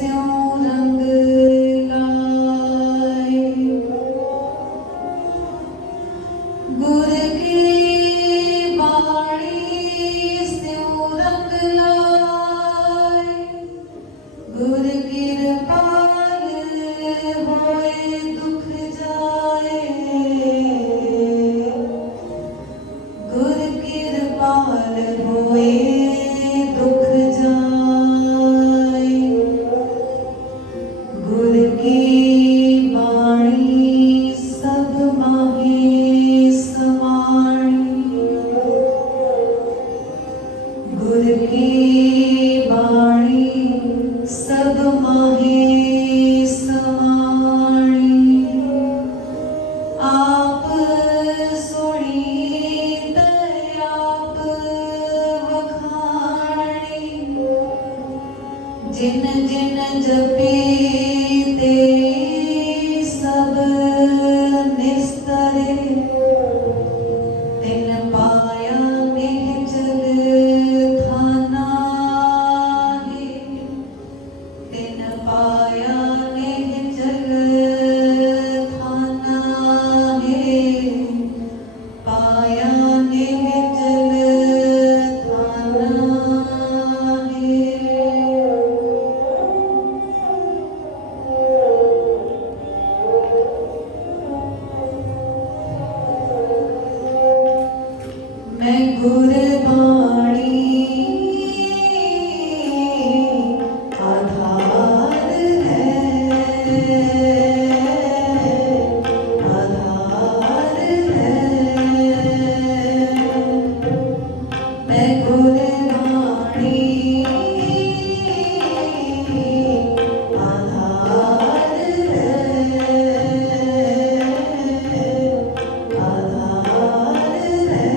स्यों रंग लाए। गुर की बाणी स्यों रंग लाए। गुर कृपाल होए दुख जाए। गुर कृपाल होए दुख जाए। गुर की वाणी सब माहे समाणी। गुर की वाणी सब माहे समाणी। आप सुणी ते आप वखाणी। जिन जिन जपी ते सब निस्तरे। तिन पाया निश्चल थाना है। तिन पाया निश्चल थाना है। पाया निश्चल थाना है। मैं गुर बाणी आधार है। आधार है। मैं गुर बाणी आधार है। आधार है।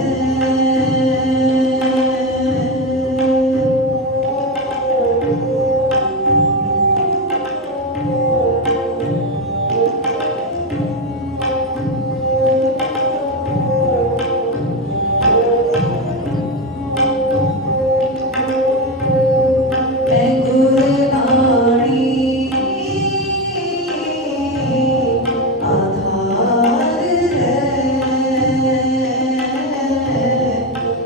मैं गुर बाणी आधार है।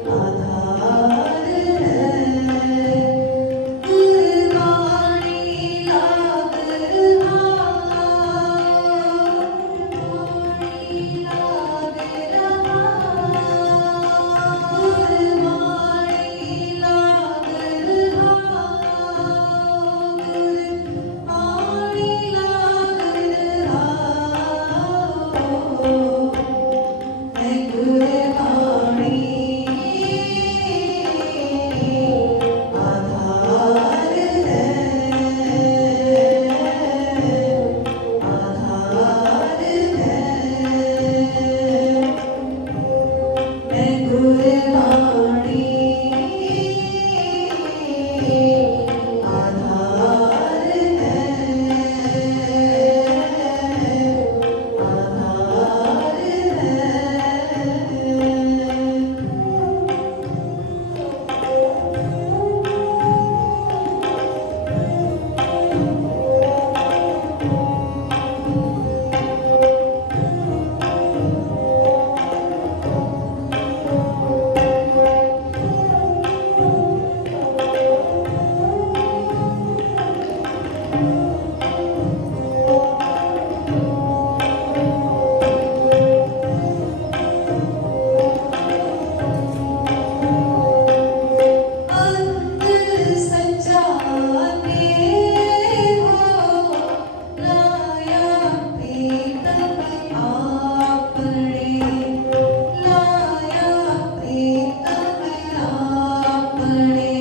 आधार है। गुर बाणी लाग रहा। बाणी लाग रहा। गुर बाणी लाग रहा। गुर बाणी लाग रहा। मैं गुर बाणी आधार है। आधार है। मैं गुर बाणी आधार है। आधार है। अंत सच्चा ने हो लाया प्रीतम आपने। लाया प्रीतम आपने।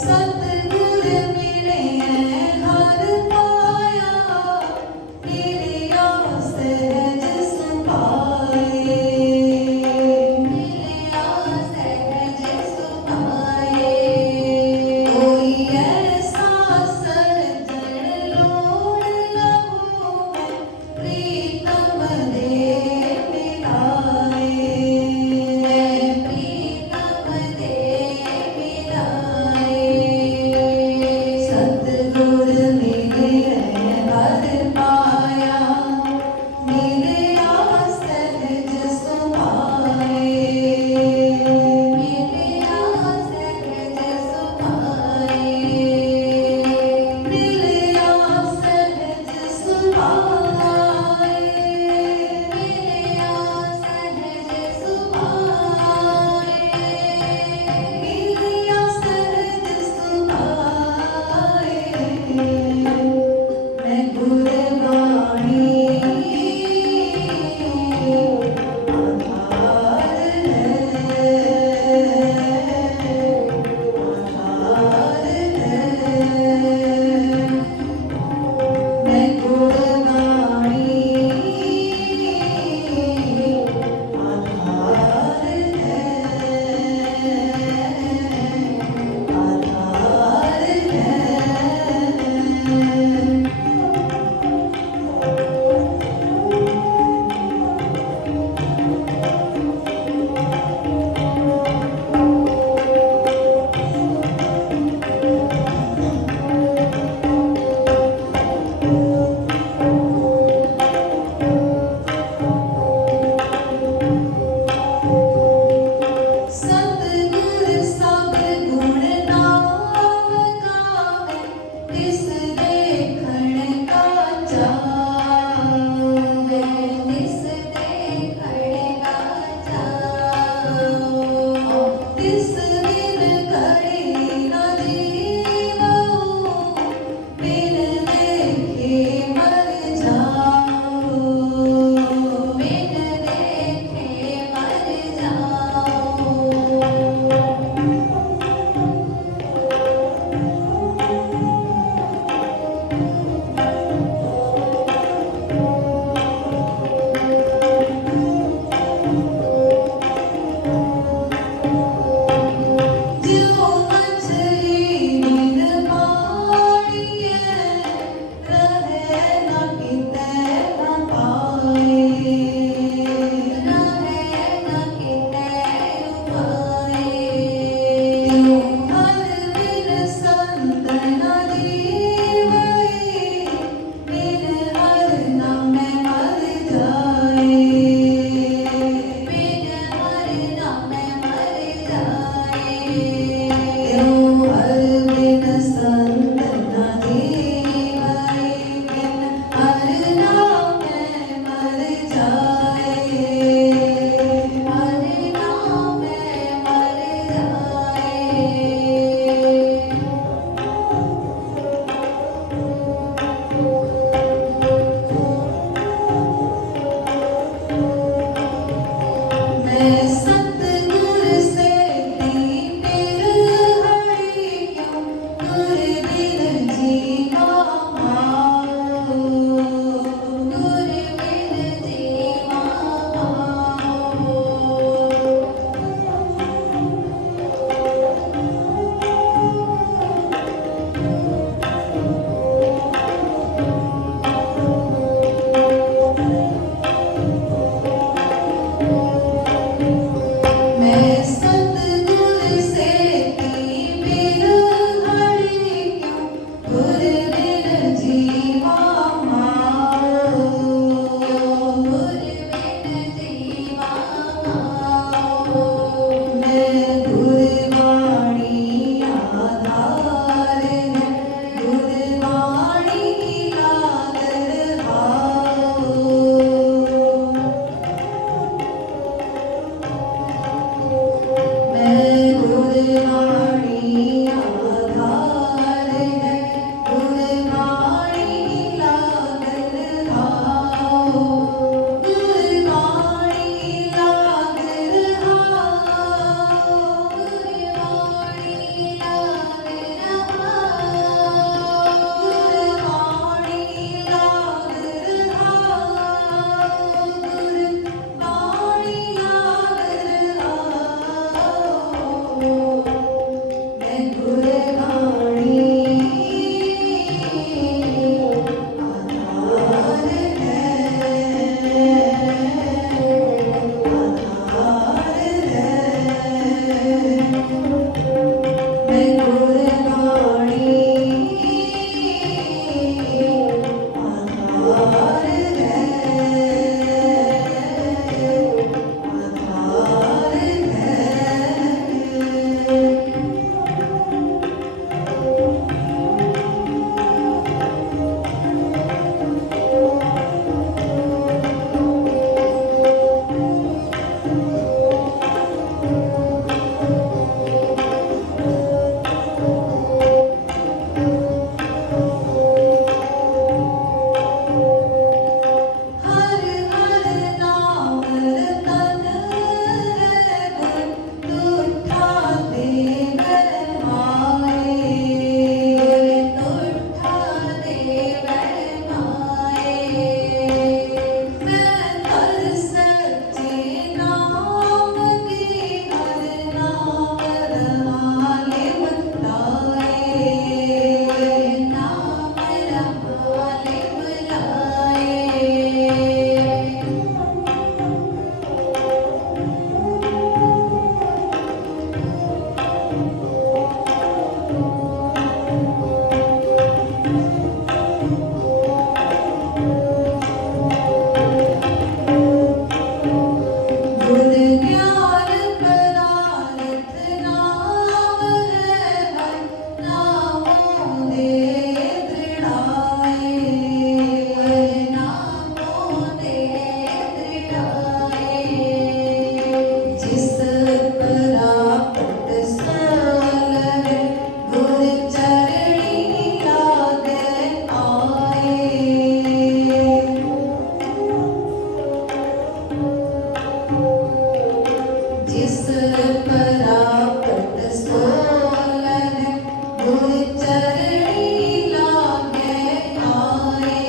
सतगुर मिले हर पाया मिलिया सहज सुभाए मिलिया सहज सुभाए कोई ऐसा सज्जन लोड़ लहू प्रीतम दे मिलाए प्रीतम दे मिलाए सतगुर मिले हर पाया मिलिया सहज सुभाए मिलिया सहज सुभाए मिलिया सहज सुभाए मिलिया सहज सुभाए मिलिया सहज सुभाए मैं गुरबाणी आधार है मैं गुरबाणी आधार है सतगुर सब गुण नाम गावे तिस देखण का चावे तिस देखण का चावे तिस बिन घड़ी न जीवऊ बिन देखे मर जाओ बिन देखे मर जाओ जो मछली बिन पानिए रहे न किते न पाए रहे न किते पाए त्यों हर बिन संत न जीवई बिन हर नाम मर जाए बिन हर नाम मर जाए त्यों हर बिन संत न जीवई बिन हर नाम मर जाए हर नाम मर जाए मैं सतगुर से मेर हरि क्यों गुर बिन जीवा भाओ गुर बिन जीवा भाओ प्यार पदार्थ नाम है मन नामों दे दृढ़ाए नामों दे दृढ़ाए जिस परापत सोल है गुर चरणी लागे आए जिस परापत सोल है गुर चरणी लागे आए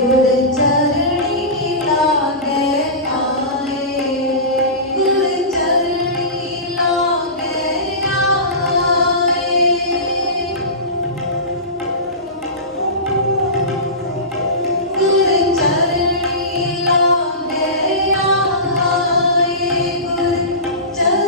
गुर चरणी लागे आए गुर चरणी लागे आए गुर चरणी लागे आए गुर चरणी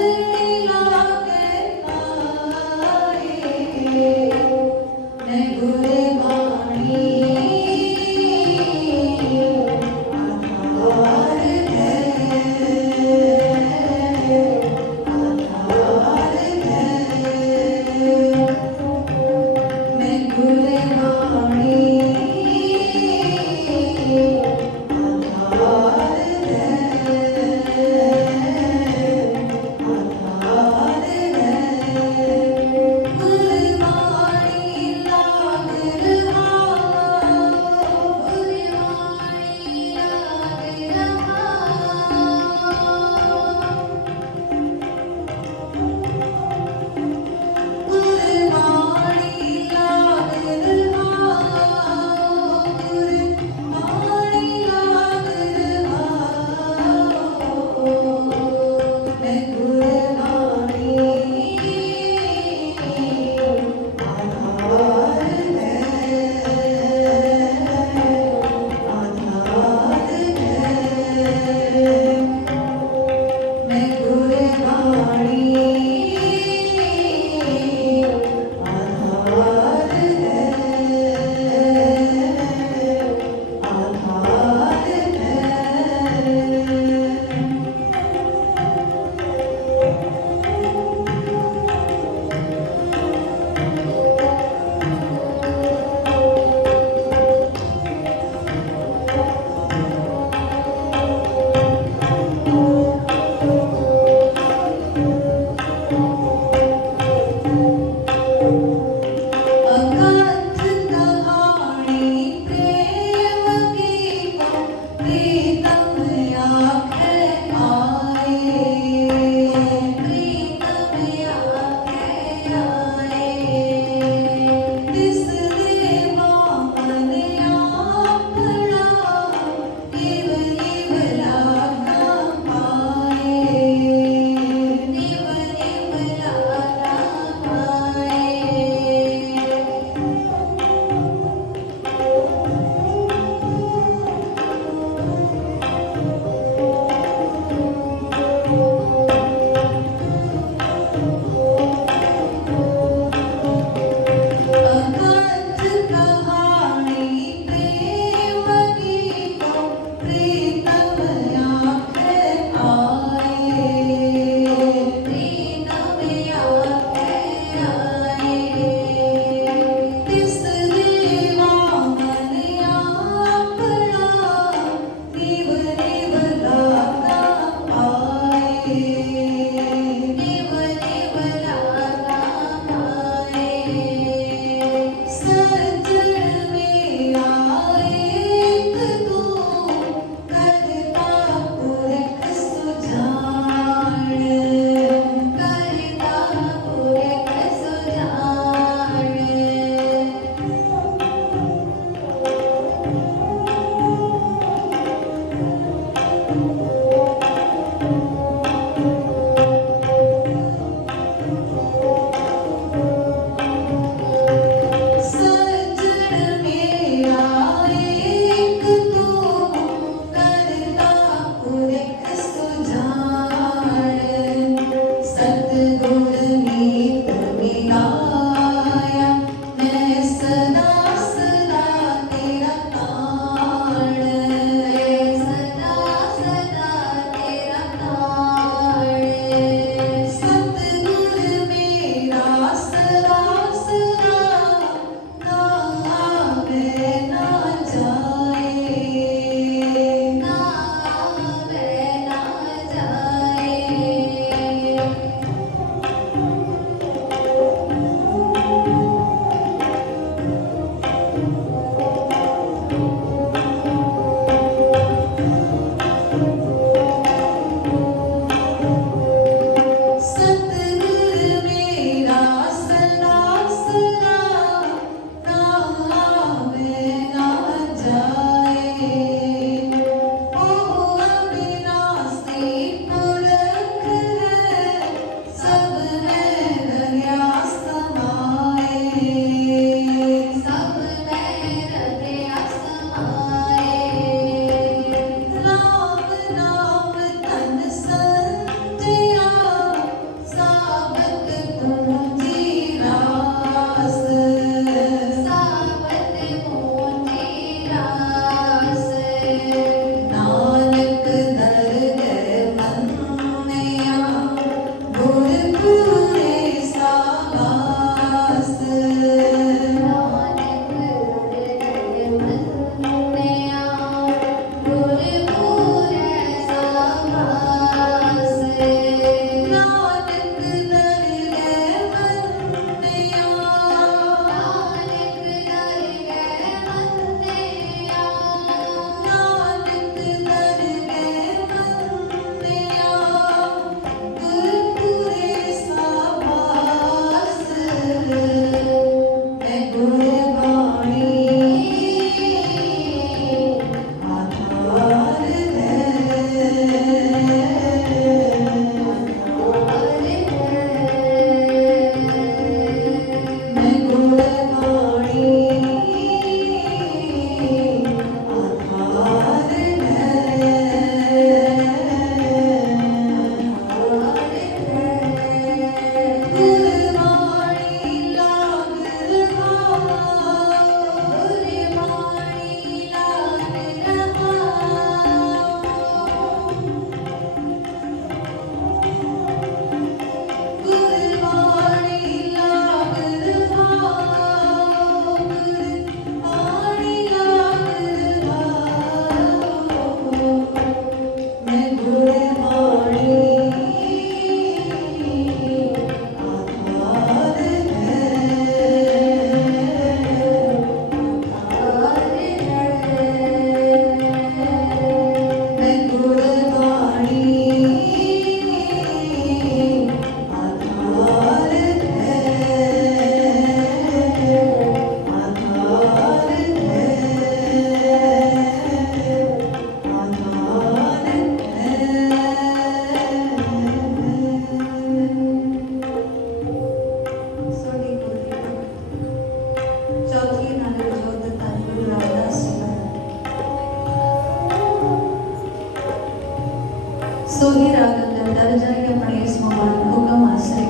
अंदर तर जाए अपने इस मुबारक हुक्म आसरे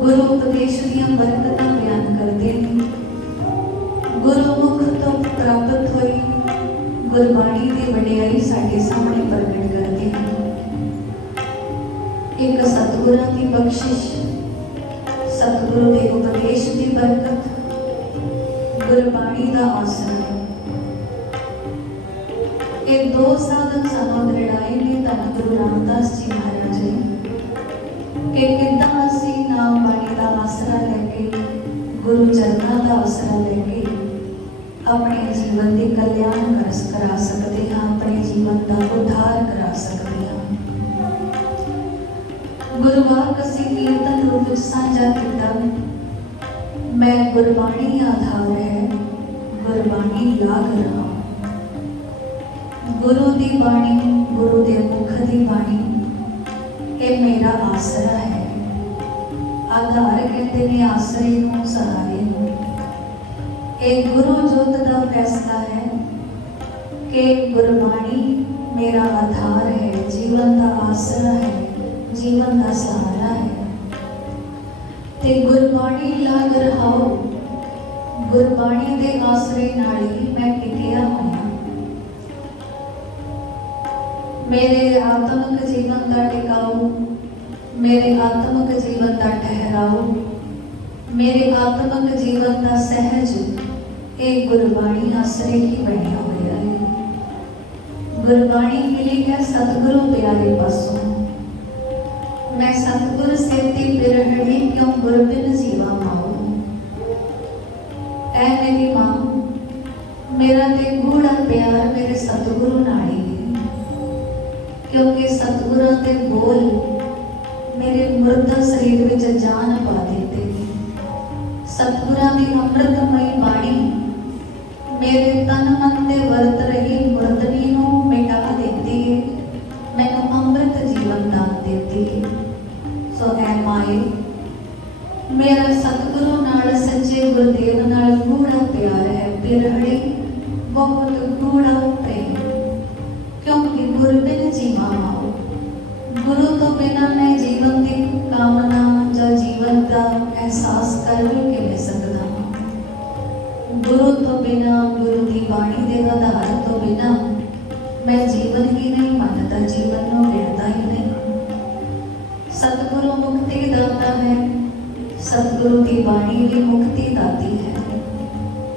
गुरु उपदेश दियां बरकतां बयान करते हैं। गुरुमुख तो प्राप्त हुई गुरबाणी की वडियाई साडे सामने प्रगट करते हैं। एक सतगुरां की बख्शिश, सतगुरु के उपदेश की बरकत, गुरबाणी का आसरा, ये दो साधन सानू दृढ़ाए ने धन गुरु रामदास जी महाराज जी कि किद्दां असीं नाम बाणी का आसरा लैके गुरु चरनां का आसरा लैके अपने जीवन की कल्याण करा सकते हैं, अपने जीवन का उद्धार करा सकते हैं। गुरुवार असीं कीर्तन रूप साझा किया, मैं गुरबाणी आधार है, गुरबाणी लाग रहा। गुरु दी बाणी, गुरु दे मुख दी बाणी, ये मेरा आसरा है। आधार कहते ने आसरे नूं, सहारे नूं। एक गुरु जोत का फैसला है कि गुरबाणी मेरा आधार है, जीवन का आसरा है, जीवन का सहारा है। ते गुरबाणी लाग रहाओ, गुरबाणी दे आसरे नाल ही मैं टिकिया होया। मेरे आत्मिक जीवन का टिकाऊ, मेरे आत्मिक जीवन का ठहराओ, मेरे आत्मिक जीवन का सहज एक गुरबाणी आसरे ही बनया हुआ है। गुरबाणी मिली है सतगुरु प्यारे पासों, मैं सतगुर सेती बिरहड़ी क्यों गुरबिन जीवा माओ। ऐ मेरी मां, मेरा ते गूढ़ा प्यार मेरे सतगुरु नाल ही, क्योंकि सतगुरां दे बोल मेरे मुर्दा शरीर विच जान पा देते। सतगुरां दी अमृतमयी बाणी मेरे तन मन दे वर्त रही मुर्दनी नूं मिटा देती है, मैनूं अमृत जीवन दान देती है। सो ऐ माए, मेरा सतगुरु नाल सच्चे गुरुदेव नाल गूढ़ा प्यार है, बिरहड़ी बहुत गूढ़ा प्रेम, क्योंकि गुरु बिन जीवा माओ। गुरु तो बिना मैं जीवन की कामना या जीवन का एहसास कर भी किवें सकदा। गुरु तो बिना, गुरु की बाणी के आधार तो बिना मैं जीवन ही नहीं मानता, जीवन को गिणता ही नहीं। सतगुरु मुक्ति दाता है, सतगुरु की बाणी भी मुक्ति दाती है।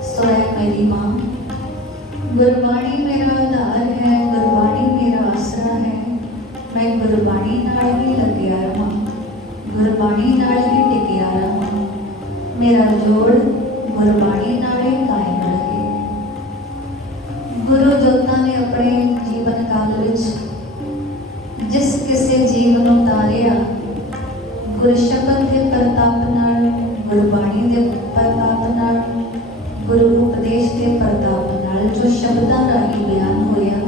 सो है मेरी मां, गुरबाणी मेरा आधार है, गुरबाणी मेरा आसरा है। मैं गुरबाणी नाल ही लग्या रहा, गुरबाणी नाल ही टिकिया रहा। मेरा जोड़ गुरबाणी नाल ही कायम रहे। गुरु जोतां ने अपने जीवन काल विच जिस किसी जीव नूं तारिया, गुर शब्द के प्रताप नाल, गुरबाणी के प्रताप नाल, गुरु उपदेश के प्रताप नाल, जो शब्दां राही बयान होया,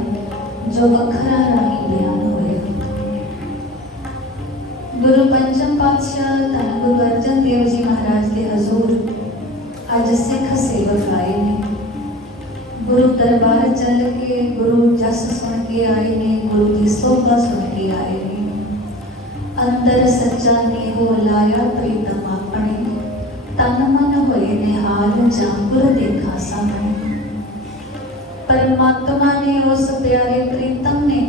जो अखरां राही बयान होया। गुरु पंचम पातशाह धन गुरु अर्जन देव जी महाराज के हजूर अज सिख सेवक आए ने। गुरु दरबार चल के गुरु जस सुन के आए ने, गुरु की सोभा सुन के आए ने। अंदर सच्चा नेहो लाया प्रीतम अपने, तन मन होए निहाल जांगुर देखा सामने। परमात्मा ने उस प्यारे प्रीतम ने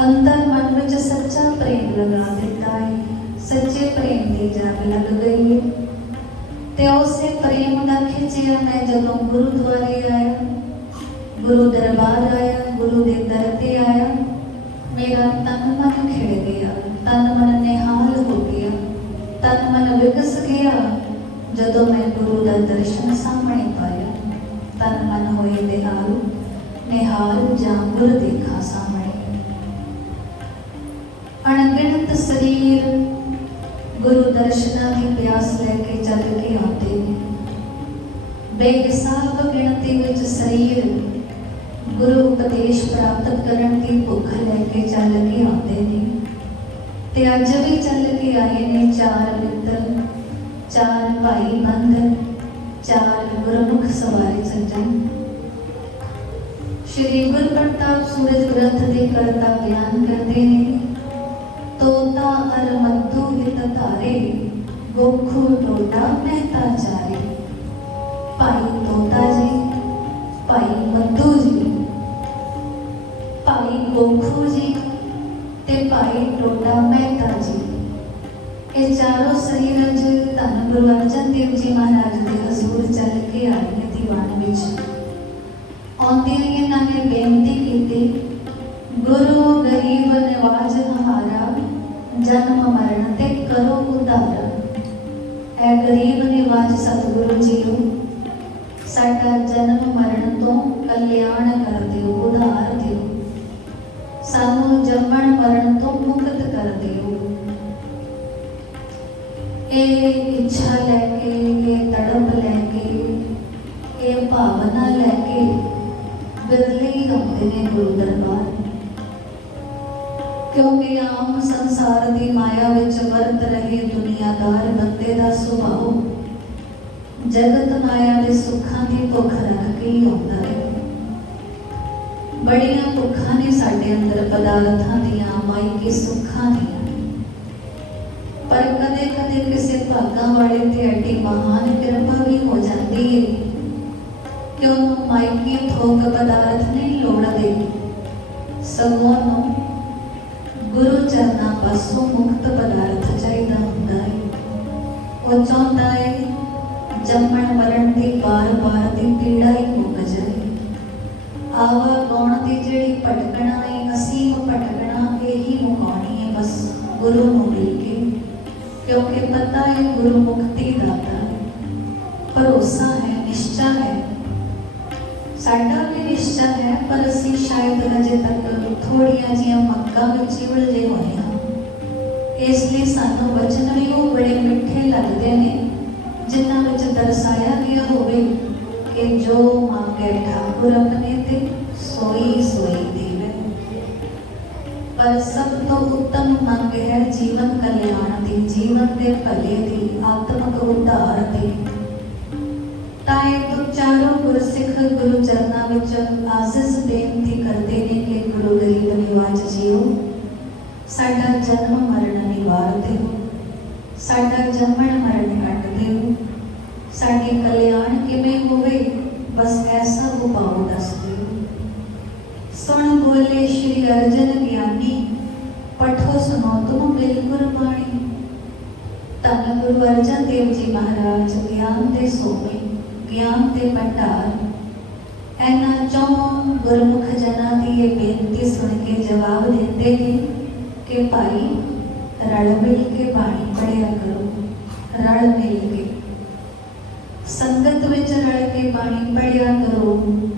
अंदर मन में सच्चा प्रेम लगा दिता है, सच्चे प्रेम की जग लग गई है। ते उसे प्रेम का खिंचिया मैं जदों गुरुद्वारे आया, गुरु दरबार आया, गुरु के दर ते आया, मेरा तन मन खिड़ गया, तन मन निहाल हो गया, तन मन विकस गया। जदों मैं गुरु का दर्शन सामने पाया, तन मन होए निहाल, निहाल जांगुर देखा सामने। अणगिणत शरीर गुरु दर्शना की प्यास लेके चल के आते हैं। बेहिसाब गिणती विच शरीर गुरु उपदेश प्राप्त करने की भुख लेके चल के आते हैं। ते अज भी चल के आए ने चार मित्र, चार भाई बंद, चार गुरमुख सवारे सज्जन। श्री गुरु प्रताप सूरज ग्रंथ के करता बयान करते हैं। तोता अर मद्दू हित धारे, गोखू टोटा मेहता चारे। भाई तोता जी, भाई मद्दू जी, भाई गोखू जी ते भाई टोटा मेहता जी, ये चारों शरीर अज धन गुरु अर्जन देव जी महाराज के हजूर चल के आए ने दीवान विच। आउंदे ही इन्होंने बेनती की, गुरु गरीब निवाज हमारा, जन्म मरण ते करो उद्धार। ऐ गरीब निवाज सतगुरु जीओ, साडा जन्म मरण तो कल्याण कर दिओ, उद्धार दिओ, सानू जन्मण मरण तो मुक्त कर दिओ। ये इच्छा लैके, ये तड़प लैके, ये भावना लैके बिरले ही आते ने गुरु दरबार। क्योंकि आम संसार की माया विच वरत रहे दुनियादार बंदे का सुभाव जगत माया के सुखों की भुख रख के ही आता है। बड़िया भुखा ने साडे अंदर पदार्थां दियां, मायके सुखां दियां, पर कदे कदे किसी भागां वाले ते एडी महान कृपा भी हो जाती है कि उन्होंने मायके थोक पदार्थ नहीं लोड़ते, सगों गुरु चरना पासों मुक्त पदार्थ चाहिए होंदा है। वो चाहता है जम्मण मरण की बार बार की पीड़ा ही मुक जाए। आवा गौण की जिहड़ी भटकना है, असीम भटकना, यही मुकानी है बस गुरु नूं मिल के। क्योंकि पता है गुरु मुक्ति दाता है, भरोसा है, निश्चा है, साडा भी निश्चा है, पर असी शायद अजे तक थोड़िया जिहियां मक्कां विच ही उलझे होए हां। इसलिए सानू वचन भी वो बड़े मिठे लगते हैं जिन्हां विच दर्शाया गया होवे कि जो मांगे ठाकुर अपने ते सोई सोई देवे। पर सब तो उत्तम मंग है जीवन कल्याण दी, जीवन के भले दी, आत्मक उद्धार दी। ताए तो चारों गुरसिख गुरु चरना विच आजिज बेनती करते हैं कि गुरु गरीब निवाज जीओ, साडा जन्म मरण निवार दिओ, साडा जन्मण मरण कट दिओ, साडे कल्याण किवें होवे बस ऐसा उपाय दस दिओ। सुन बोले श्री अर्जन ज्ञानी, पठो सुनो तुम बिल्कुल बाणी। धन गुरु अर्जन देव जी महाराज ज्ञान दे सोमे, ज्ञान दे भंडार। ऐना चौं गुरमुख जना की ये बेनती सुन के जवाब देते हैं कि भाई रल मिल के बाणी पढ़िया करो, रल मिल के संगत विच रल के बाणी पढ़िया करो,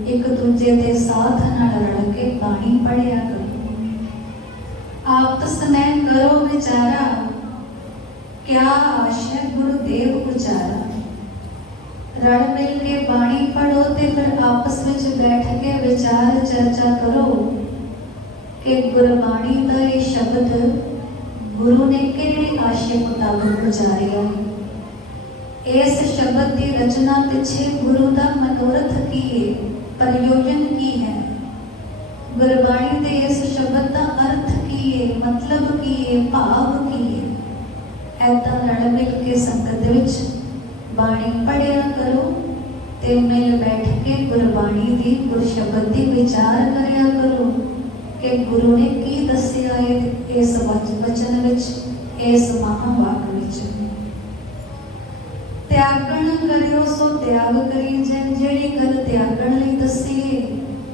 एक दूजे के साथ नाल रल के बाणी पढ़िया करो। आपस में करो विचारा, क्या आशय गुरुदेव उचारा। रल मिल के बाणी पढ़ो ते फिर आपस में बैठ के विचार चर्चा करो कि गुरबाणी का ये शब्द गुरु ने किहड़े आशय मुताबिक उचारिया है। इस शब्द की रचना पिछे गुरु का मनोरथ की है, प्रयोजन की है। गुरबाणी के इस शब्द का अर्थ की है, मतलब की है, भाव की है। ऐदा रल मिल के संगत विच बाणी पढ़िया करो ते मिल बैठ के गुरबाणी की, गुर शब्द की विचार करया करो कि गुरु ने की दस्या है इस वचन विच, इस महावाक विच। त्यागण करियो सो त्याग करी जै, जेड़ी गल त्यागण लई दसी है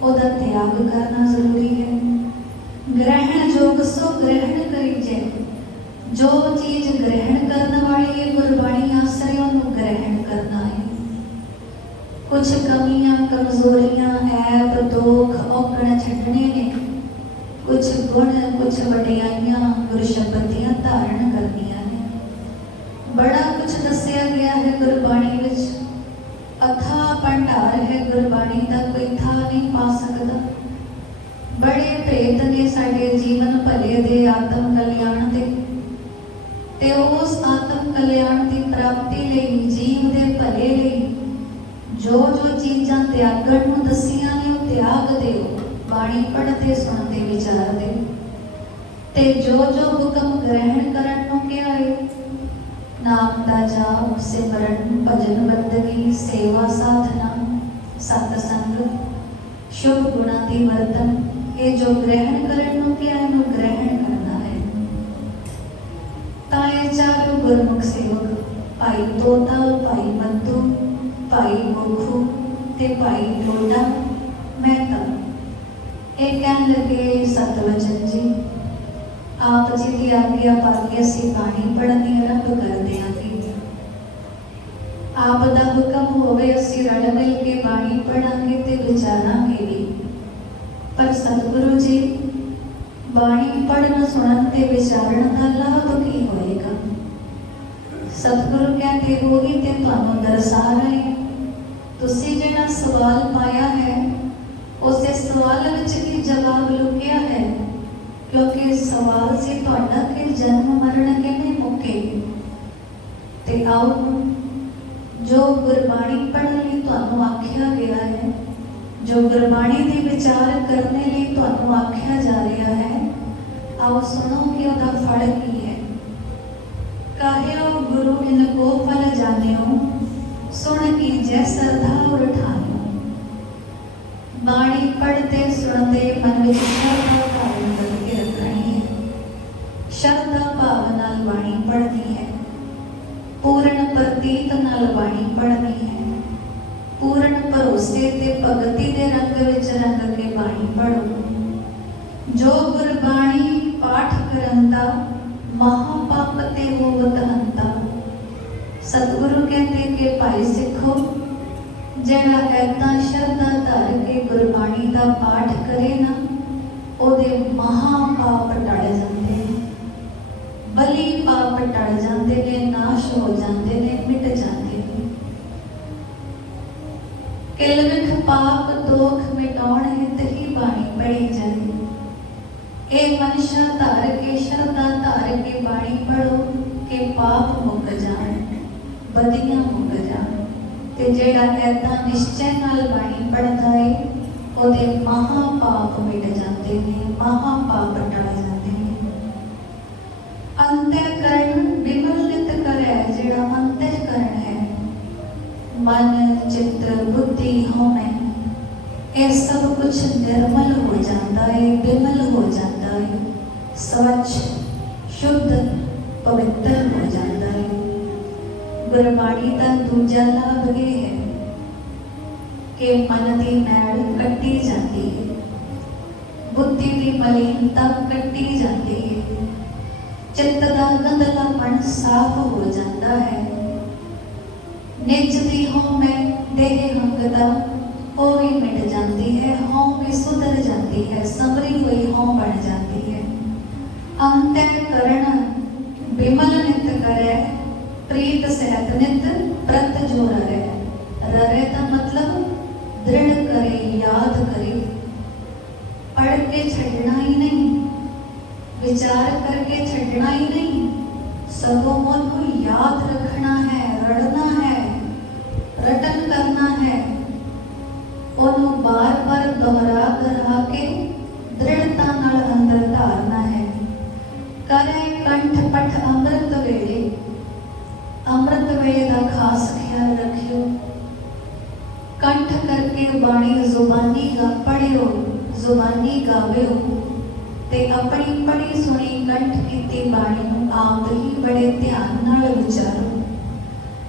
ओदा त्याग करना जरूरी है। ग्रहण जोग सो ग्रहण करी जै, जो चीज ग्रहण करने वाली है गुरबाणी आश्रय उन्होंने ग्रहण करना है। कुछ कमियां कमजोरियां ऐब दोख औकड़ छड्डने ने, कुछ गुण कुछ वडियाइयां गुर शब्द दियां धारण करनियां ने। बड़ा कुछ दसिया गया है गुरबाणी विच, अथा भंडार है गुरबाणी का, कोई था नहीं पा सकता। बड़े भेद ने साडे जीवन भले दे, आत्म कल्याण दे, ते उस आत्म कल्याण की प्राप्ति लई, जीव दे भले लई जो जो चीज़ां त्यागण नूं दसियां ने, वो त्याग बदते हो बाणी पढ़ते सुनते विचारते ते जो जो हुक्म ग्रहण करन नूं कहा है नाम दा जाप सिमरन भजन बंदगी सेवा साधना सतसंग शुभ गुणा दी वर्तन ये जो ग्रहण करन नूं कहा है ग्रहण करना है। ताए चारों गुरमुख सेवक भाई तोता भाई मद्दू भाई मोखू ते भाई डोडा मेहता ये कह लगे सतवचन जी आप जी की आज्ञा पाके असीं बाणी पढ़नी आरंभ कर देंगे। आप दा हुक्म होवे असीं रल मिल के बाणी पढ़ांगे ते विचारांगे भी। पर सतगुरु जी बाणी पढ़न सुनन ते विचारण का लाभ की होएगा? सतगुरु कहते हो ही ते तुहानू दरसा रहे तुसी जिहड़ा सवाल पाया है उसे सवाल विच ही जवाब लुकिया है, क्योंकि सवाल से तुहाडा कि जन्म मरण किवें मुके। ते आओ जो गुरबाणी पढ़ने लई तुहानू आख्या गया है, जो गुरबाणी के विचार करने लिए तुहानू आख्या जा रहा है, आओ सुनो कि उसका फल की है। कहो गुरु इनको फल जानियो सुन की जैसा था और ठानियो। बाणी पढ़ते सुनते मन में श्रद्धा धारण करके रखनी है। श्रद्धा भाव नाल बाणी पढ़नी है, पूर्ण प्रतीत नाल बाणी पढ़नी है, पूर्ण भरोसे ते भगती दे रंग विच रंग के बाणी पढ़ो। जो गुरबाणी पाठ करंदा महापाप ते होवत हंता। सतगुरु कहते कि भाई सिखो जिहड़ा ऐदा श्रद्धा धर के गुरबाणी का पाठ करे ना ओदे महापाप टल जाते हैं, बली पाप टल जाते ने, नाश हो जाते ने, मिट जाते हैं। किलविख पाप दोख मिटाउण हित ही बाणी पढ़ी जाए। ए मनशा धार के श्रद्धा धार के बाणी पढ़ो कि पाप मुक जाए, बदियां मुक जाए। ते जेड़ा ऐदा निश्चय नाल बाणी पढ़दा है ओदे महापाप मिट जाते हैं, महापाप टल जाते हैं। अंतःकरण विमलित करे, जेड़ा अंतःकरण है मन चित्र बुद्धि होमे ये सब कुछ निर्मल हो जाता है, विमल हो जाता है, स्वच्छ शुद्ध पवित्र हो जाता है। गुरबाणी का दूजा लाभ ये है कि मन की मैल कट्टी जाती है, बुद्धि की मलिनता कट्टी जाती है, चित्त का गंदलापन साफ हो जाता है। निज दी होमे देह हंगता वो भी मिट जाती है, हों भी सुधर जाती है, संवरी हुई हों बन जाती है। अंतःकरण विमल नित करे प्रीत सहत नित प्रत जो ररे। ररे का मतलब दृढ़ करे, याद करे, पढ़ के छड़ना ही नहीं, विचार करके छड़ना ही नहीं, सगों को याद रखना है, रड़ना है, रटन करना है, ओनू बार बार दोहरा दोहरा के दृढ़ता नाल अंदर धारना है। करे कंठ पठ अमृत वेले, अमृत वेले का खास ख्याल रखियो। कंठ करके बाणी जुबानी गा पढ़ियो, जुबानी गावियो ते अपनी पढ़ी सुनी कंठ कीती बाणी नूं आप ही बड़े ध्यान नाल विचारो।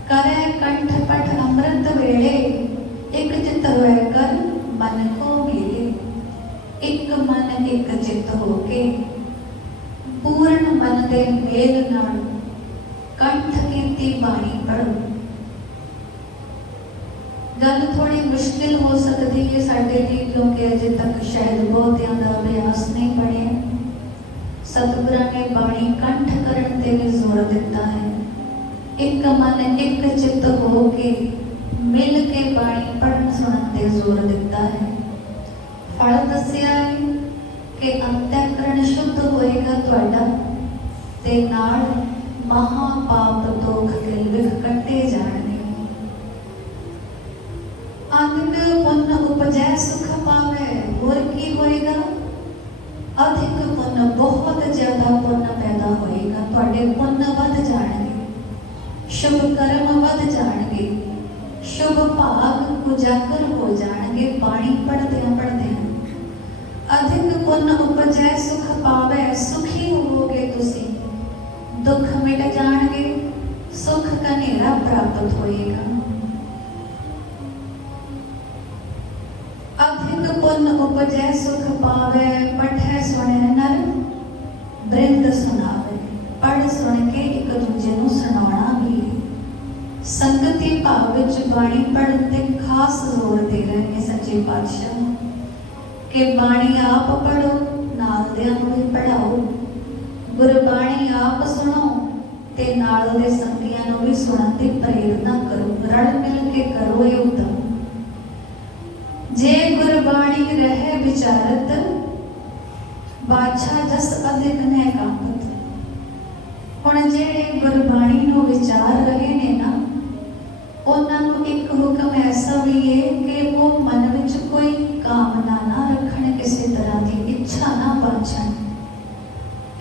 करे कंठ पठ अमृत वेले एक चित होए कर मन को मिले। एक मन एक चित होके पूर्ण मन दे मेल नाल कंठ कीती बाणी पढ़ो। गल थोड़ी मुश्किल हो सकती है साडे लिए, क्योंकि अजे तक शायद बहुतियां दा अभ्यास नहीं बढ़िया। सतगुरां ने बाणी कंठ करन ते भी जोर दिता है। एक मन एक चित्त हो के मिल के बाणी पढ़न सुनन ते जोर दिता है। फल दस्या है कि अंतःकरण शुद्ध होएगा तुहाडा ते नाल महापाप दोख किलविख कट्टे जाणगे। अंत अधिक पुण्य उपजै सुख पावे, और की होएगा? अधिक पुण्य, बहुत ज्यादा पुण्य पैदा होएगा, तुहाडे पुण्य वध जाणगे, शुभ कर्म वध जाणगे, शुभ भाग उजागर हो जाणगे। बाणी पढ़दियां पढ़दियां अधिक पुण्य उपजै सुख पावे, सुखी होवोगे तुसी, दुख मिट जाणगे, सुख कनेरा प्राप्त होएगा। अधिक पुण्य उपजै सुख पावे, पढ़ै सुने नर बृंद सुनावे। पढ़ सुन के एक दूजे नूं सुनाउणा भी है। संगति भाव विच बाणी पढ़न ते खास जोर दे रहे ने सच्चे पातशाह कि बाणी आप पढ़ो, नाल दियां नूं भी पढ़ाओ, गुरबाणी आप सुनो ते नाल दे संगियां नूं भी सुणन दी प्रेरणा करो, रल मिल के करो ये उद्यम। जे गुरबाणी रहे विचारत, बादशाह जस अधिक ने कामत। हुण जेड़े गुरबाणी नूं विचार रहे ने ना, उन्हां नूं एक हुक्म ऐसा भी है कि वो मन विच कोई कामना ना रखण, किसी तरह की इच्छा ना बांछण,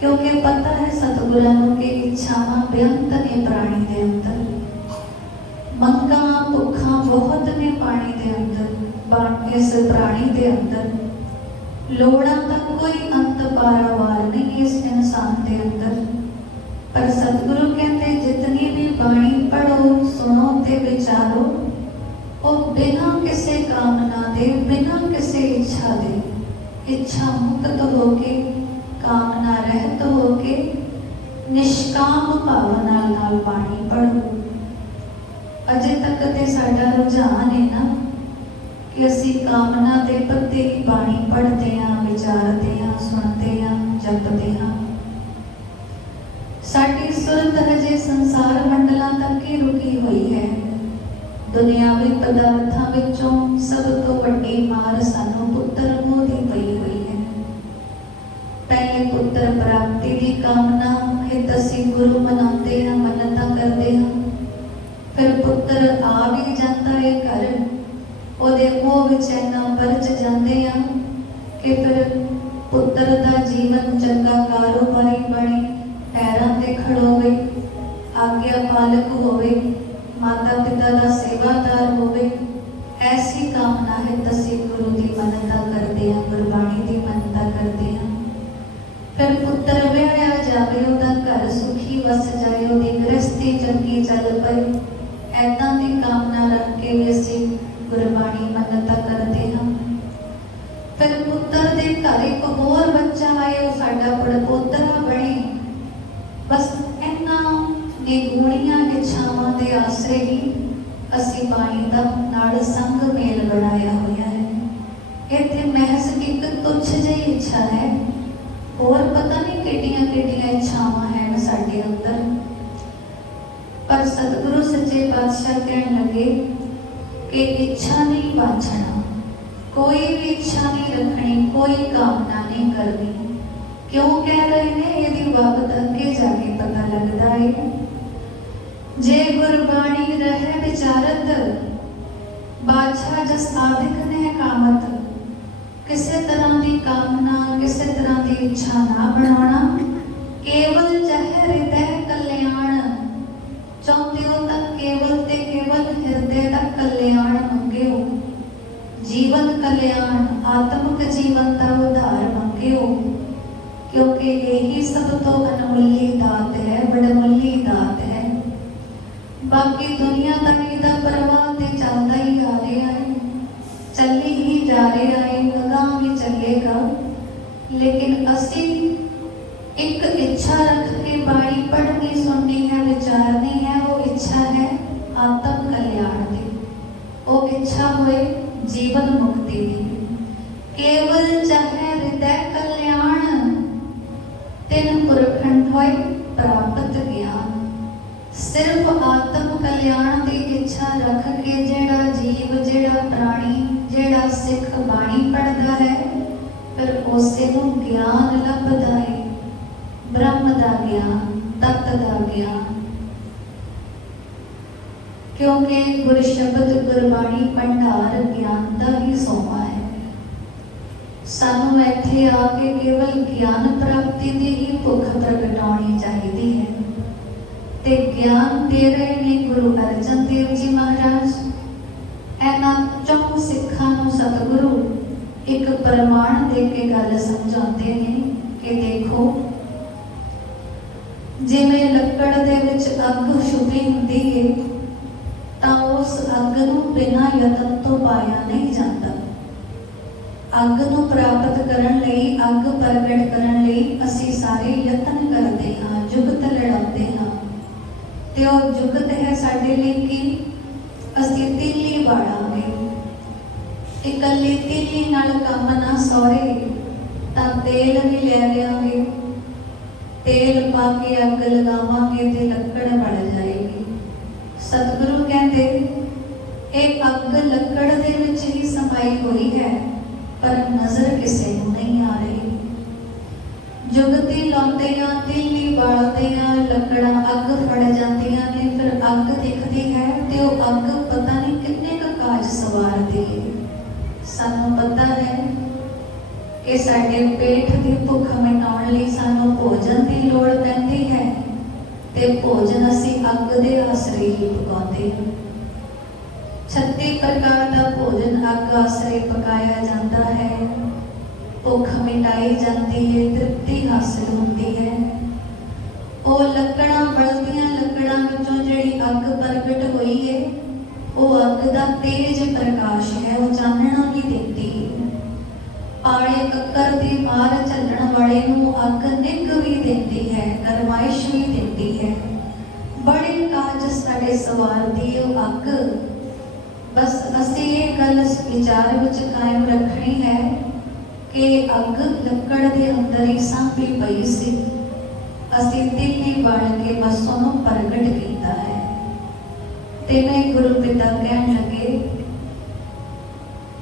क्योंकि पता है सतगुरां नूं कि इच्छावां बेअंत ने प्राणी दे अंदर, मंगां भुखां बहुत ने पानी दे अंदर, इस प्राणी दे अंदर, लोड़ां दा कोई अंत पारावार नहीं इस इंसान दे अंदर। पर सतगुरु कहते जितनी भी बाणी पढ़ो, सुनो ते विचारो, और बिना किसी कामना दे, बिना किसी इच्छा दे, इच्छा मुक्त होके, कामना रहित होके, निष्काम भावना नाल बाणी पढ़ो। अजे तक ते साडा रुझान है ना कि असी कामना दे प्रति बाणी पढ़ते हैं, विचारते हैं, सुनते हैं, जपते हैं। साडी सुरत हजे संसार मंडलों तक ही रुकी हुई है। दुनियावी पदार्थां विचों सब तो वड्डी मार सानू पुत्र मोह दी पई हुई है। पहले पुत्र प्राप्ति की कामना हित असी गुरु मनाते हैं, मन्नतां करते हैं, फिर पुत्र आ भी जाता है घर, ਉਹਦੇ ਮੋਹ ਵਿੱਚ ਇੰਨਾ ਵਰਜ ਜਾਂਦੇ ਆ ਕਿ ਫਿਰ ਪੁੱਤਰ ਦਾ ਜੀਵਨ ਚੰਗਾ ਕਾਰੋਬਾਰੀ ਬਣੇ, ਪੈਰਾਂ ਤੇ ਖੜੋਵੇ, ਆਗਿਆ ਪਾਲਕ ਹੋਵੇ, ਮਾਤਾ ਪਿਤਾ ਦਾ ਸੇਵਾਦਾਰ ਹੋਵੇ। ਐਸੀ ਕਾਮਨਾ ਹੈ ਅਸੀਂ ਗੁਰੂ ਦੀ ਮੰਨਤਾ ਕਰਦੇ ਹਾਂ, ਗੁਰਬਾਣੀ ਦੀ ਮੰਨਤਾ ਕਰਦੇ ਹਾਂ। ਫਿਰ ਪੁੱਤਰ ਵਿਆਹਿਆ ਜਾਵੇ, ਉਹਦਾ ਘਰ ਸੁਖੀ ਵਸ ਜਾਏ, ਉਹਦੀ ਗ੍ਰਸਤੀ ਚੰਗੀ ਚੱਲ ਪਏ, ਐਦਾਂ ਦੀ ਕਾਮਨਾ ਰੱਖ ਕੇ ਵੀ ਅਸੀਂ गुरबाणी मन्नता करते हैं। फिर पुत्र दे घर एक होर बच्चा आए, वो साडा पड़पोतरा बने। बस इन्हां निगुणियां इच्छावां दे आसरे ही असी बाणी दा नाल संग मेल बनाया होया है। इत्थे महज एक तुच्छ जिही इच्छा है, और पता नहीं किड्डियां किड्डियां इच्छावां हैं साडे अंदर। पर सतगुरु सच्चे पातशाह कहण लगे कि इच्छा नहीं बांछना, कोई भी इच्छा नहीं रखनी, कोई कामना नहीं करनी। क्यों कह रहे हैं? यदि वक्त अगे जाके पता लगता है। जे गुरबाणी रहे विचारत, बादशाह जस आदिक ने कामत। किसी तरह की कामना, किसी तरह की इच्छा ना बनाना, केवल चाहे हृदय कल्याण चाहते हो, तक केवल ते केवल हृदय का कल्याण मंगे हो, जीवन कल्याण, आत्मिक जीवन का उद्धार मंगे हो, क्योंकि यही सब तो अनमूल्य दात है, बड़मूल्य दात है। बाकी दुनियादारी का प्रवाह ते चलता ही आ रहा है, चली ही जा रहा है, अगां भी चलेगा। लेकिन असी एक इच्छा रख के बाणी पढ़नी, सुननी है, विचारनी है। वो इच्छा है आत्म कल्याण की, वो इच्छा हुए जीवन मुक्ति की। केवल चाहे हृदय कल्याण, तिन पुरखंड होए प्राप्त ज्ञान। सिर्फ आत्म कल्याण की इच्छा रख के जेड़ा जीव, जेड़ा प्राणी, जेड़ा सिख बाणी पढ़ता है, फिर उसे नूं ज्ञान लभदा है, ब्रह्म दा ज्ञान, तत्त दा ज्ञान। क्योंकि गुर शब्द गुरबाणी भंडार ज्ञान का ही सोमा है। सानू इत्थे आके केवल ज्ञान प्राप्ति की ही भुख प्रगटाउणी चाहिए है। ते ज्ञान दे रहे ने गुरु अर्जन देव जी महाराज। इन्हां चौं सिखां नूं सतगुरु एक प्रमाण दे के गल समझाते हैं कि देखो, जिवें लकड़ दे विच अग छुपी हुंदी है तां उस अग नूं बिना यतन तो पाया नहीं जाता। अग नूं प्राप्त करन लई, अग प्रगट करन लई असीं सारे यतन करते हाँ, जुगत लड़ाते हाँ। ते ओ जुगत है साडे लई कि असीं तीली बाड़ांगे। इकल्ली तीली नाल काम ना सौरे तां तेल भी लै लिआंगे, तेल पा के अग लगावांगे ते लकड़ बड़ जाएगी। सतगुरु कहते एक अग लकड़ दे विच ही समाई हुई है, पर नजर किसी को नहीं आ रही। जुगती लाते हैं, तीली बालते हैं, लकड़ा अग फड़ जांदियां ने, फिर अग दिखती है तो अग पता नहीं कितने का काज सवारती है। सानू पता है कि साडे पेट की भुख मिटाउण लई सानू भोजन की लोड़ पैंदी है, ते भोजन असीं अग दे आसरे ही पकाउंदे हां। 36 प्रकार का भोजन अग आसरे पकाया जाता है। भुख मिटाई जाती है, तृप्ति हासिल होती है। वो लकड़ा बलदियां लकड़ां विचों जिहड़ी अग प्रगट हुई है, वो अग दा तेज प्रकाश है, वो चानना भी देती है। पाले कक्कर दी मार झल्लण वाले नूं अग निग भी देती है, गरमाइश भी देती है। बड़े काज साडे सवारदी है अग। बस असी ये गल विचार विच कायम रखनी है कि अग लकड़ दे अंदर ही सांभी पई सी, असी तीली बाल के बस उहनूं प्रगट कीता है। ते मैं गुरु पिता कहन लगे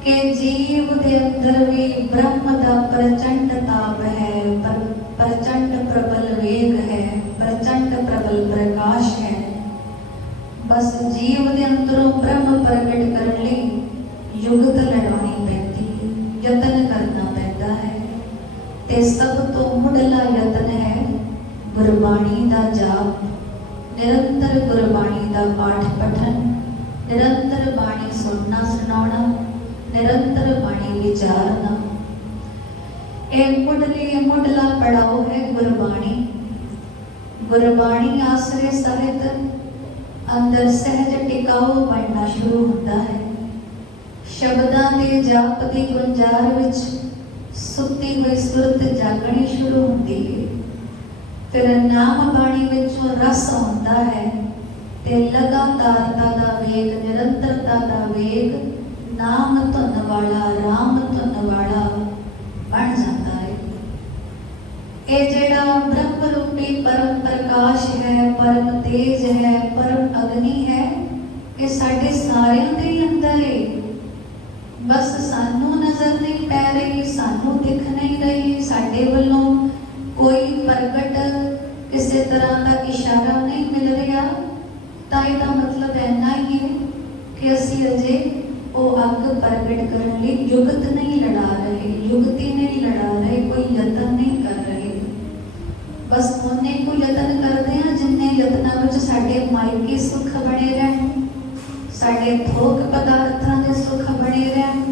कि जीव दे अंदर भी ब्रह्म दा प्रचंड ताप है, प्रचंड प्रबल वेग है, प्रचंड प्रबल प्रकाश है। बस जीव दे अंदरों ब्रह्म प्रगट करने लई युगत लड़ानी पैंदी है, यतन करना पैंदा है। ते सब तो मुढ़ला यतन है गुरबाणी दा जाप, निरंतर गुरबाणी दा पाठ पठन, निरंतर बाणी सुनना सुनाना, निरंतर बाणी विचारना। मुढ़ला पड़ाव है गुरबाणी। गुरबाणी आसरे सहित अंदर सहज टिकाऊ बनना शुरू होता है। शब्दां दे जाप की गुंजार विच सुती हुई सुरत जागनी शुरू होती है। फिर नाम बाणी विचों रस होता है ते लगातारता दा वेग, निरंतरता दा वेग नाम धुन वाला, राम धुन वाला बन जाता है। ये जेड़ा ब्रह्म रूपी परम प्रकाश है, परम तेज है, परम अग्नि है, ये साढ़े सारिਆਂ ਦੇ अंदर है। बस सानू नजर नहीं पै रही, सानू दिख नहीं रही, साडे वल्लों कोई प्रगट किसी तरह का इशारा नहीं मिल रहा। तो इसका मतलब इन्ना ही है कि असी अजे वो अग प्रगट करने लिए युगत नहीं लड़ा रहे, युगती नहीं लड़ा रहे, कोई यतन नहीं कर रहे। बस उन्ने को यतन करते हैं जिन्ने यत्नां विच साडे मायके सुख बने रहन, साडे थोक पदार्थां दे सुख बने रहन,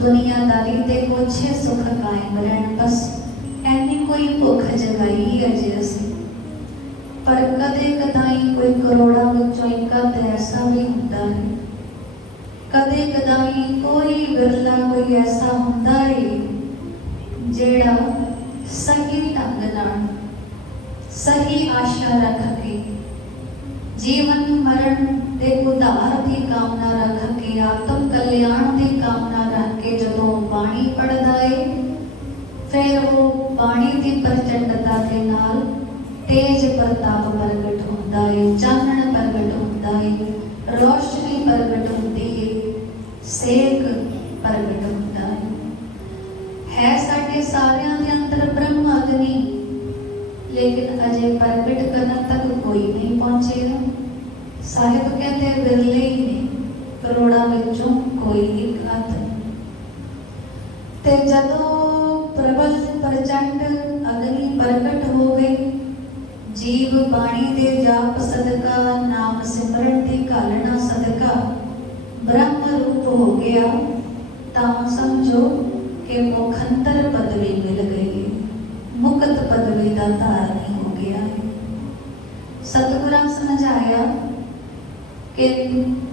दुनियादारी दे कुछ सुख कायम रहन। बस ऐनी कोई भुख जगाई है जे असीं। पर कदे कदाई कोई करोड़ां विचों एक अध ऐसा भी हुंदा है, कदे कदाई कोई विरला कोई ऐसा हुंदा है जेड़ा सही ढंग नाल, सही आशा रख के, जीवन मरण के उधार की कामना रख के, आत्म कल्याण की कामना रख के जदों बाणी पढ़दा है, फिर वो बाणी की प्रचंडता के नाल तेज प्रताप प्रगट होता है, चानण प्रगट होता है, रोशनी प्रगट होती है, सेक प्रगट होता है साडे सारियां दे अंदर ब्रह्म अग्नि। लेकिन अजे प्रगट करने तक कोई नहीं पहुंचेगा। ਸਾਹਿਬ ਕਹਿੰਦੇ ਵਿਰਲੇ ਹੀ ਨੇ, ਕਰੋੜਾਂ ਵਿੱਚੋਂ ਕੋਈ ਇੱਕ ਹੱਥ। ਤੇ ਜਦੋਂ ਪ੍ਰਬਲ ਪ੍ਰਚੰਡ ਅਗਨੀ ਪ੍ਰਗਟ ਹੋ ਗਈ, ਜੀਵ ਬਾਣੀ ਦੇ ਜਾਪ ਸਦਕਾ, ਨਾਮ ਸਿਮਰਨ ਦੀ ਘਾਲਣਾ ਸਦਕਾ ਬ੍ਰਹਮ ਰੂਪ ਹੋ ਗਿਆ, ਤਾਂ ਸਮਝੋ ਕਿ ਮੁਖੰਦਰ ਪਦਵੀ ਮਿਲ ਗਈ, ਮੁਕਤ ਪਦਵੀ ਦਾ ਧਾਰਨੀ ਹੋ ਗਿਆ। ਸਤਿਗੁਰਾਂ ਸਮਝਾਇਆ ਕਿ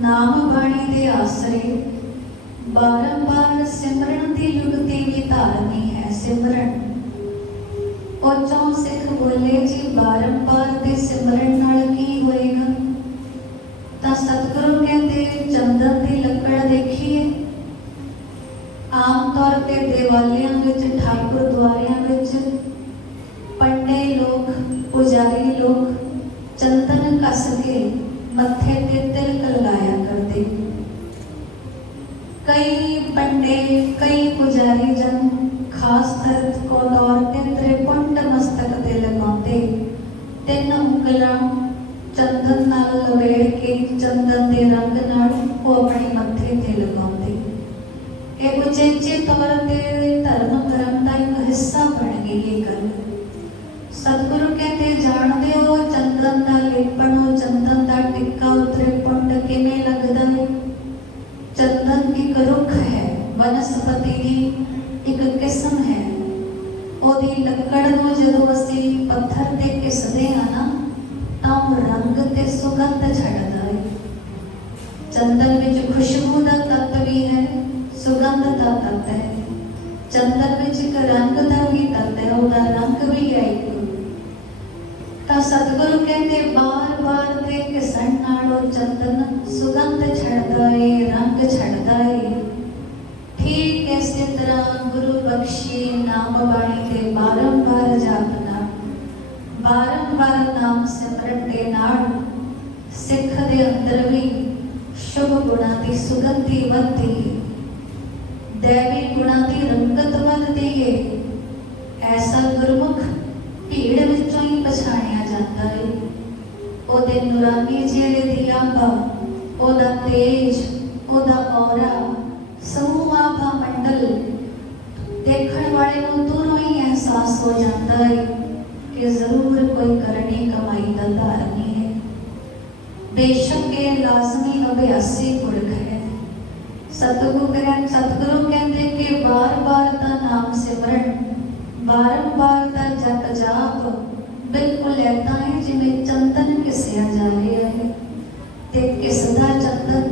ਨਾਮ ਬਾਣੀ ਦੇ ਆਸਰੇ ਬਾਰੰਬਾਰ ਸਿਮਰਨ ਦੀ ਯੁਗਤੀ ਵੀ ਧਾਰਨੀ ਹੈ। ਸਿਮਰਨ ਉਹ ਚੋਂ ਸਿੱਖ ਬੋਲੇ ਜੀ ਬਾਰੰਬਾਰ ਦੇ ਸਿਮਰਨ ਨਾਲ ਕੀ ਹੋਏਗਾ? ਤਾਂ ਸਤਿਗੁਰੂ ਕਹਿੰਦੇ ਚੰਦਨ ਦੀ ਲੱਕੜ ਦੇਖੀਏ, ਆਮ ਤੌਰ ਤੇ ਦੀਵਾਲਿਆਂ ਵਿੱਚ, ਠਾਕੁਰ ਦੁਆਰਿਆਂ ਵਿੱਚ ਪੰਡੇ ਲੋਕ, ਪੁਜਾਰੀ ਲੋਕ ਚੰਦਨ ਕੱਸ ਕੇ ਮੱਥੇ ਤੇ ਤਿਲਕ ਲਗਾਇਆ ਕਰਦੇ। ਕਈ ਪੰਡੇ, ਕਈ ਪੁਜਾਰੀ ਜਨ ਖਾਸ ਤੌਰ ਤੇ ਤ੍ਰਿਪੁੰਡ ਮਸਤਕ ਤੇ ਲਗਾਉਂਦੇ, 3 ਉਂਗਲਾਂ ਚੰਦਨ ਨਾਲ ਲਵੇੜ ਕੇ ਚੰਦਨ ਦੇ ਰੰਗ ਨਾਲ ਉਹ ਆਪਣੇ ਮੱਥੇ ਤੇ ਲਗਾਉਂਦੇ। ਇਹ ਉਚੇਚੇ ਤੌਰ ਤੇ ਧਰਮ ਦਾ ਇੱਕ ਹਿੱਸਾ ਬਣ ਗਈ ਇਹ ਗੱਲ। ਸਤਿਗੁਰੂ ਕਹਿੰਦੇ ਜਾਣਦੇ ਹੋ ਚੰਦਨ ਦਾ ਲੇਪਣ, ਉਹ ਚੰਦਨ ਦਾ ਟਿੱਕਾ ਉਤਰੇ ਪੁੰਡ ਕਿਵੇਂ ਲੱਗਦਾ ਹੈ? ਚੰਦਨ ਇੱਕ ਰੁੱਖ ਹੈ, ਬਨਸਪਤੀ ਦੀ ਇੱਕ ਕਿਸਮ ਹੈ। ਉਹਦੀ ਲੱਕੜ ਨੂੰ ਜਦੋਂ ਅਸੀਂ ਪੱਥਰ ਤੇ ਘਿਸਦੇ ਹਾਂ ਨਾ, ਤਾਂ ਉਹ ਰੰਗ ਤੇ ਸੁਗੰਧ ਛੱਡਦਾ ਹੈ। ਚੰਦਨ ਵਿੱਚ ਖੁਸ਼ਬੂ ਦਾ ਤੱਤ ਵੀ ਹੈ, ਸੁਗੰਧ ਦਾ ਤੱਤ ਹੈ। ਚੰਦਨ ਵਿੱਚ ਇੱਕ ਰੰਗ ਦਾ ਵੀ ਤੱਤ ਹੈ, ਉਹਦਾ ਰੰਗ ਵੀ ਹੈ ਇੱਕ। ਤਾਂ ਸਤਿਗੁਰੂ ਕਹਿੰਦੇ ਬਾਰ-ਬਾਰ ਦੇ ਘਿਸਣ ਨਾਲ ਉਹ ਚੰਦਨ ਸੁਗੰਧ ਛੱਡਦਾ ਏ, ਰੰਗ ਛੱਡਦਾ ਏ। ਠੀਕ ਇਸੇ ਤਰ੍ਹਾਂ ਗੁਰੂ ਬਖਸ਼ੀ ਨਾਮ ਬਾਣੀ ਦੇ ਬਾਰੰਬਾਰ ਜਾਪ ਨਾਲ, ਬਾਰੰਬਾਰ ਨਾਮ ਸਿਮਰਨ ਦੇ ਨਾਲ ਸਿੱਖ ਦੇ ਅੰਦਰ ਵੀ ਸ਼ੁਭ ਗੁਣਾਂ ਦੀ ਸੁਗੰਧੀ ਵੱਧਦੀ ਹੈ, ਦੇਵੀ ਗੁਣਾਂ ਦੀ ਰੰਗਤ ਵੱਧਦੀ ਹੈ। ਐਸਾ ਗੁਰਮੁਖ ਭੀੜ ਵਿੱਚੋਂ ਹੀ ਪਛਾਣਿਆ ਜਾਂਦਾ ਹੈ। ਉਹਦੇ ਨੂਰਾਨੀ ਚਿਹਰੇ ਦੀ ਆਭਾ, ਉਹਦਾ ਤੇਜ, ਉਹਦਾ ਔਰਾ, ਸਮੂਹ ਆਭਾ ਮੰਡਲ ਦੇਖਣ ਵਾਲੇ ਨੂੰ ਦੂਰੋਂ ਹੀ ਅਹਿਸਾਸ ਹੋ ਜਾਂਦਾ ਹੈ ਕਿ ਜ਼ਰੂਰ ਕੋਈ ਕਰਨੀ ਕਮਾਈ ਦਾ ਧਾਰਨੀ ਹੈ। ਬੇਸ਼ੱਕ ਇਹ ਲਾਜ਼ਮੀ ਅਭਿਆਸੀ ਪੁਰਖ ਹੈ। ਸਤਿਗੁਰੂ ਕਹਿੰਦੇ ਕਿ ਬਾਰ-ਬਾਰ ਦਾ ਨਾਮ ਸਿਮਰਨ, ਬਾਰੰਬਾਰ ਦਾ ਜਪ ਜਾਪ ਬਿਲਕੁਲ ਏਦਾਂ ਹੈ ਜਿਵੇਂ ਚੰਦਨ ਘਿਸਿਆ ਜਾ ਰਿਹਾ ਹੈ। ਤੇ ਘਿਸਦਾ ਚੰਦਨ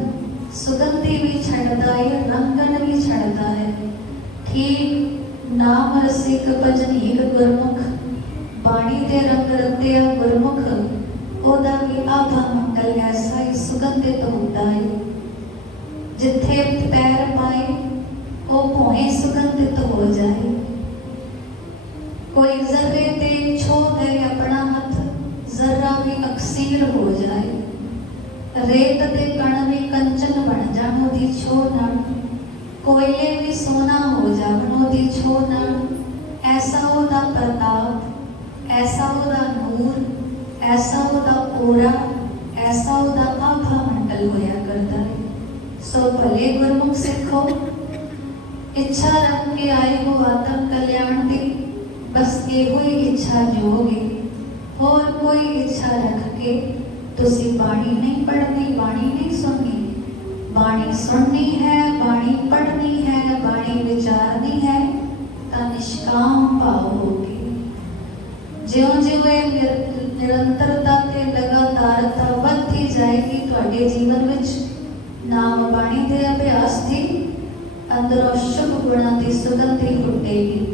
ਸੁਗੰਧੀ ਵੀ ਛੱਡਦਾ ਹੈ, ਰੰਗਨ ਵੀ ਛੱਡਦਾ ਹੈ। ਠੀਕ ਨਾਮ ਰਸਿਕ ਭਜਨੀਕ ਗੁਰਮੁਖ, ਬਾਣੀ ਦੇ ਰੰਗ ਰਤਿਆ ਗੁਰਮੁਖ, ਉਹਦਾ ਵੀ ਆਭਾ ਮੰਡਲ ਐਸਾ ਹੀ ਸੁਗੰਧਿਤ ਹੁੰਦਾ ਹੈ। ਜਿੱਥੇ ਪੈਰ ਪਾਏ ਉਹ ਭੋਏ ਸੁਗੰਧਿਤ ਹੋ ਜਾਏ। ਕੋਈ ਜ਼ਰਰੇ ਤੇ ਛੋਹ ਦੇ ਆਪਣਾ ਹੱਥ, ਜ਼ਰਾ ਵੀ ਅਕਸੀਰ ਹੋ ਜਾਏ। ਰੇਤ ਦੇ ਕਣ ਵੀ ਕੰਚਨ ਬਣ ਜਾਣ ਉਹਦੀ ਛੋਹ ਨਾਲ, ਕੋਇਲੇ ਵੀ ਸੋਨਾ ਹੋ ਜਾਣ ਉਹਦੀ ਛੋਹ ਨਾਲ। ਐਸਾ ਉਹਦਾ ਪ੍ਰਤਾਪ, ਐਸਾ ਉਹਦਾ ਨੂਰ, ਐਸਾ ਉਹਦਾ ਔਰਾ, ਐਸਾ ਉਹਦਾ ਆਭਾ ਮੰਡਲ ਹੋਇਆ ਕਰਦਾ ਹੈ। ਸੋ ਭਲੇ ਗੁਰਮੁਖ ਸਿੱਖੋ, ਇੱਛਾ ਰੱਖ ਕੇ ਆਏ ਹੋ ਆਤਮ ਕਲਿਆਣ ਦੀ, ਬਸ ਇਹੋ ਹੀ ਇੱਛਾ ਜੋਗੇ। ਹੋਰ ਕੋਈ ਇੱਛਾ ਰੱਖ ਕੇ ਤੁਸੀਂ ਬਾਣੀ ਨਹੀਂ ਪੜ੍ਹਨੀ, ਬਾਣੀ ਨਹੀਂ ਸੁਣਨੀ। ਬਾਣੀ ਸੁਣਨੀ ਹੈ, ਬਾਣੀ ਪੜ੍ਹਨੀ ਹੈ, ਬਾਣੀ ਵਿਚਾਰਨੀ ਹੈ ਤਾਂ ਨਿਸ਼ਕਾਮ ਭਾਵ ਹੋ ਕੇ। ਜਿਉਂ-ਜਿਉਂ ਇਹ ਨਿਰੰਤਰਤਾ ਤੇ ਲਗਾਤਾਰਤਾ ਵੱਧਦੀ ਜਾਏਗੀ ਤੁਹਾਡੇ ਜੀਵਨ ਵਿੱਚ, ਨਾਮ ਬਾਣੀ ਦੇ ਅਭਿਆਸ ਦੀ ਅੰਦਰੋਂ ਸ਼ੁਭ ਗੁਣਾਂ ਦੀ ਸੁਗੰਧੀ ਫੁੱਟੇਗੀ,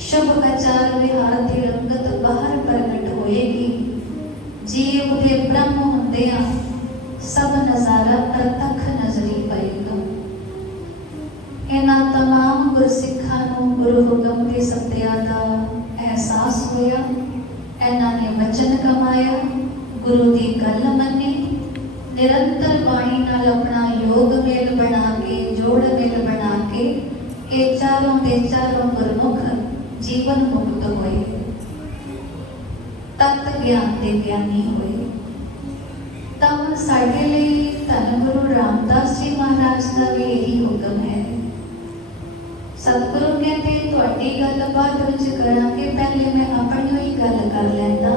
ਸ਼ੁਭ ਆਚਾਰ ਵਿਹਾਰ ਦੀ ਰੰਗਤ ਬਾਹਰ ਪ੍ਰਗਟ ਹੋਏਗੀ। ਜੀਵ ਦੇ ਬ੍ਰਹਮ ਹੁੰਦਿਆਂ ਸਭ ਨਜ਼ਾਰਾ ਪ੍ਰਤੱਖ ਨਜ਼ਰੀ ਪਏਗਾ। ਇਹਨਾਂ ਤਮਾਮ ਗੁਰਸਿੱਖਾਂ ਨੂੰ ਗੁਰੂ ਹੁਕਮ ਦੀ ਸੱਤਿਆ ਦਾ ਅਹਿਸਾਸ ਹੋਇਆ। ਇਹਨਾਂ ਨੇ ਵਚਨ ਕਮਾਇਆ, ਗੁਰੂ ਦੀ ਗੱਲ ਮੰਨੀ, ਨਿਰੰਤਰ ਬਾਣੀ ਨਾਲ ਆਪਣਾ ਯੋਗ ਮੇਲ ਬਣਾ ਕੇ, ਜੋੜ ਮੇਲ ਬਣਾ ਕੇ ਇਹ ਚਾਰੋਂ ਦੇ ਚਾਰੋਂ ਗੁਰਮੁਖ ਜੀਵਨ ਮੁਕਤ ਹੋਏ, ਤਤ ਗਿਆਨ ਦੇ ਗਿਆਨੀ ਹੋਏ। ਤਾਂ साडे लिए धन गुरु रामदास जी महाराज का भी यही हुक्म है। सतगुरु कहते तुहाडी गल बाद विच करांगे, पहले मैं अपनी ही गल कर लैंदा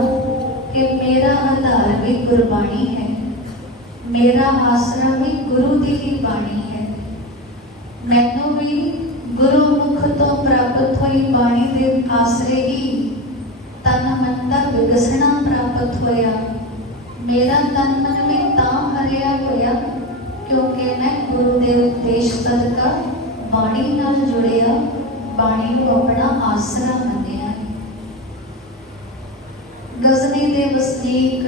कि मेरा आधार भी गुरबाणी है, मेरा आसरा भी गुरु दी ही बाणी है। मैनू भी गुरु मुख तो प्राप्त हुई बाणी दे आसरे ही तन मन का विकसना प्राप्त होया। मेरा तन मन में तां हरिया होया क्योंकि मैं गुरु दे उपदेश सदका बाणी नाल जुड़िया, बाणी को अपना आसरा मन्निया। गजनी दे वसनीक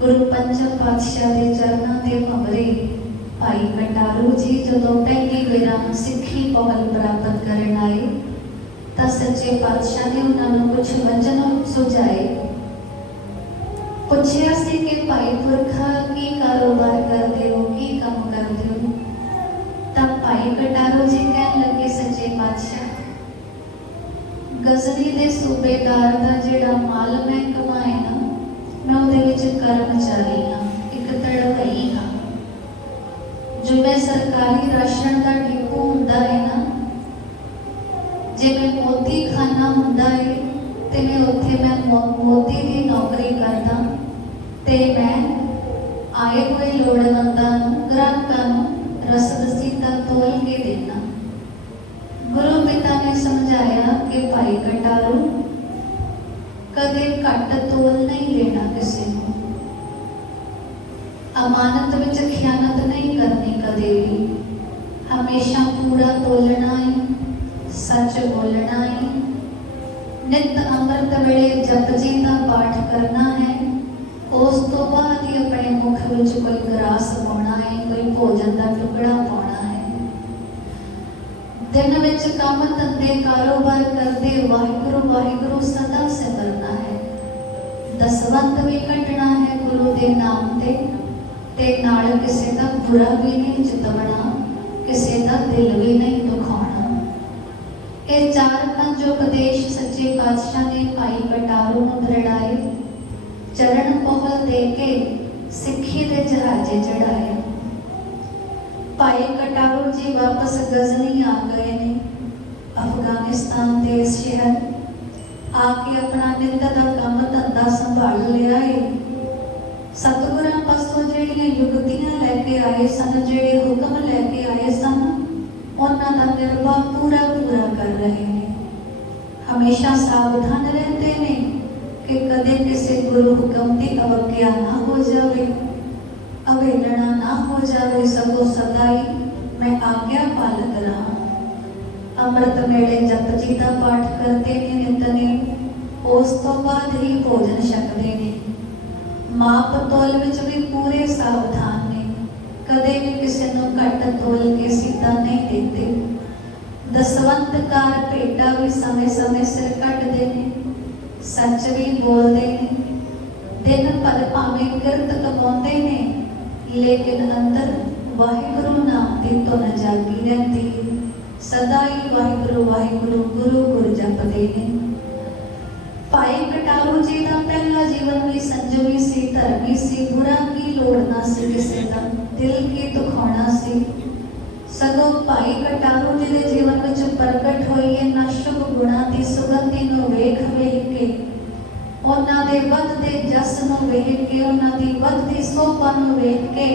गुरु पंचम पातशाह के चरणों के भंवरे भाई कटारू जी जदों पहली वेरा सिक्खी पहल प्राप्त करन आए तो सच्चे पातशाह ने उन्होंने कुछ वचन सुझाए। पूछया सी कि भाई पुरखा की कारोबार करते हो, की काम करते हो? तब भाई कटारू जी कहन लगे सच्चे पातशाह गजनी दे सूबेदार का जिहड़ा माल मैं कमाए ना, मैं उहदे विच कर्मचारी हाँ, एक तड़वई हाँ। जिवें सरकारी राशन का डिपो हुंदा है ना, जिवें मोदी खाना हुंदा है ते मैं उत्थे मैं मोदी की नौकरी करदा ते मैं आए हुए लोड़वंदां नूं ग्राहकां नूं रसद सीधा तोल के देना। गुरु पिता ने समझाया कि भाई कटारू कदे घट तोल नहीं देना, किसी को अमानत विच खयानत नहीं करनी, कदे भी हमेशा पूरा तोलना है, सच बोलना है। नित अमृत वेले जपजी का पाठ करना है, उस तो बाद ही अपने मुख विच कोई ग्रास पाना है, कोई भोजन का टुकड़ा पाना है। दिन विच काम धंधे कारोबार करते वाहिगुरु वाहिगुरु सदा सिमरना है। दसवंत भी कटना है गुरु के नाम ते नाल किसी का बुरा भी नहीं चितवना, किसी का दिल भी नहीं दुखाना। ये चार पंज उपदेश सच्चे पातशाह ने भाई कटारू नूं दृढ़ाए, चरण पहल दे के सिक्खी दे जहाजे चढ़ाए। भाई कटारू जी वापस गजनी आ गए ने, अफगानिस्तान के शहर आके अपना नित का काम धंधा संभाल लिया है। सतगुरां पासों जिहड़ियां युक्तियां लैके आए सन, जिहड़े हुक्म लैके आए सन, उन्हां दा निर्वाह पूरा पूरा कर रहे हैं। हमेशा सावधान रहते हैं कि कदे किसी गुरु हुक्म की अवज्ञा ना हो जाए, अवेलना ना हो जाए, सगों सदा ही मैं आज्ञा पालक रहा। अमृत मेले जपजी का पाठ करते ने नित ने, उस तो बाद ही भोजन छकते ने। माप तोल विच भी पूरे सावधान ने, कदे भी किसी को घट तोल के सीधा नहीं देते। दसवंत कार भेटा भी समय समय सिर कटते हैं, सच भी बोलते हैं। दिन भर भावें किरत कमाते हैं, लेकिन अंदर वाहिगुरु नाम की धुन जागी रहती है। सदा ही वाहिगुरु वाहिगुरु गुरु गुरु जपते हैं। भाई कटारू जी का पहला जीवन भी संजमी सी, धर्मी सी, बुरा की लोड़ ना सी, किसी का दिल की दुखाना सी। सगों भाई कटारू जी के जीवन में प्रकट हुई इन्हां शुभ गुणों की सुगंधी नूं वेख वेख के, उन्हां दे वधदे जस नूं वेख के, उन्हां दी वधदी सोभा नूं वेख के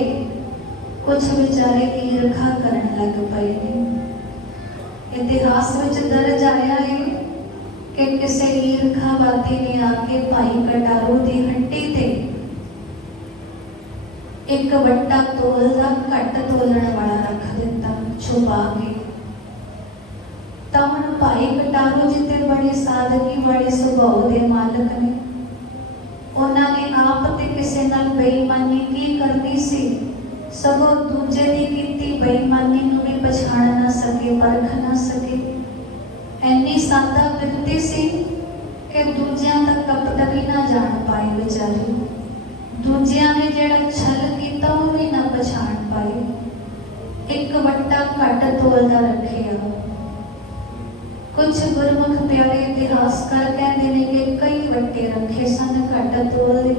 कुछ बेचारे ईरखा करन लग पए ने। इतिहास विच दर्ज आया है कि किसी ईरखावादी ने आके भाई कटारू की हट्टी ते एक वट्टा तोल का घट तोलण वाला रख दिता छुपा के। तब भाई कटारू जी ते बड़ी सादगी, बड़े सुभाव के मालक ने, उन्होंने आप ते किसी नाल बेईमानी की करनी सी, सगों दूजे की कीती बेईमानी नूं भी पछाण ना सके, परख ना सके। इन्नी सादा विरती सी कि दूजियां तक कपट भी ना जान पाए बेचारे। दूजियां ने जिहड़ा छल कीता वो भी ना पछाण पाए। एक वट्टा घट तोलदा रखिया। कुछ गुरमुख प्यारे इतिहासकार कहते हैं कि कई वट्टे रखे सन घट तोल दे।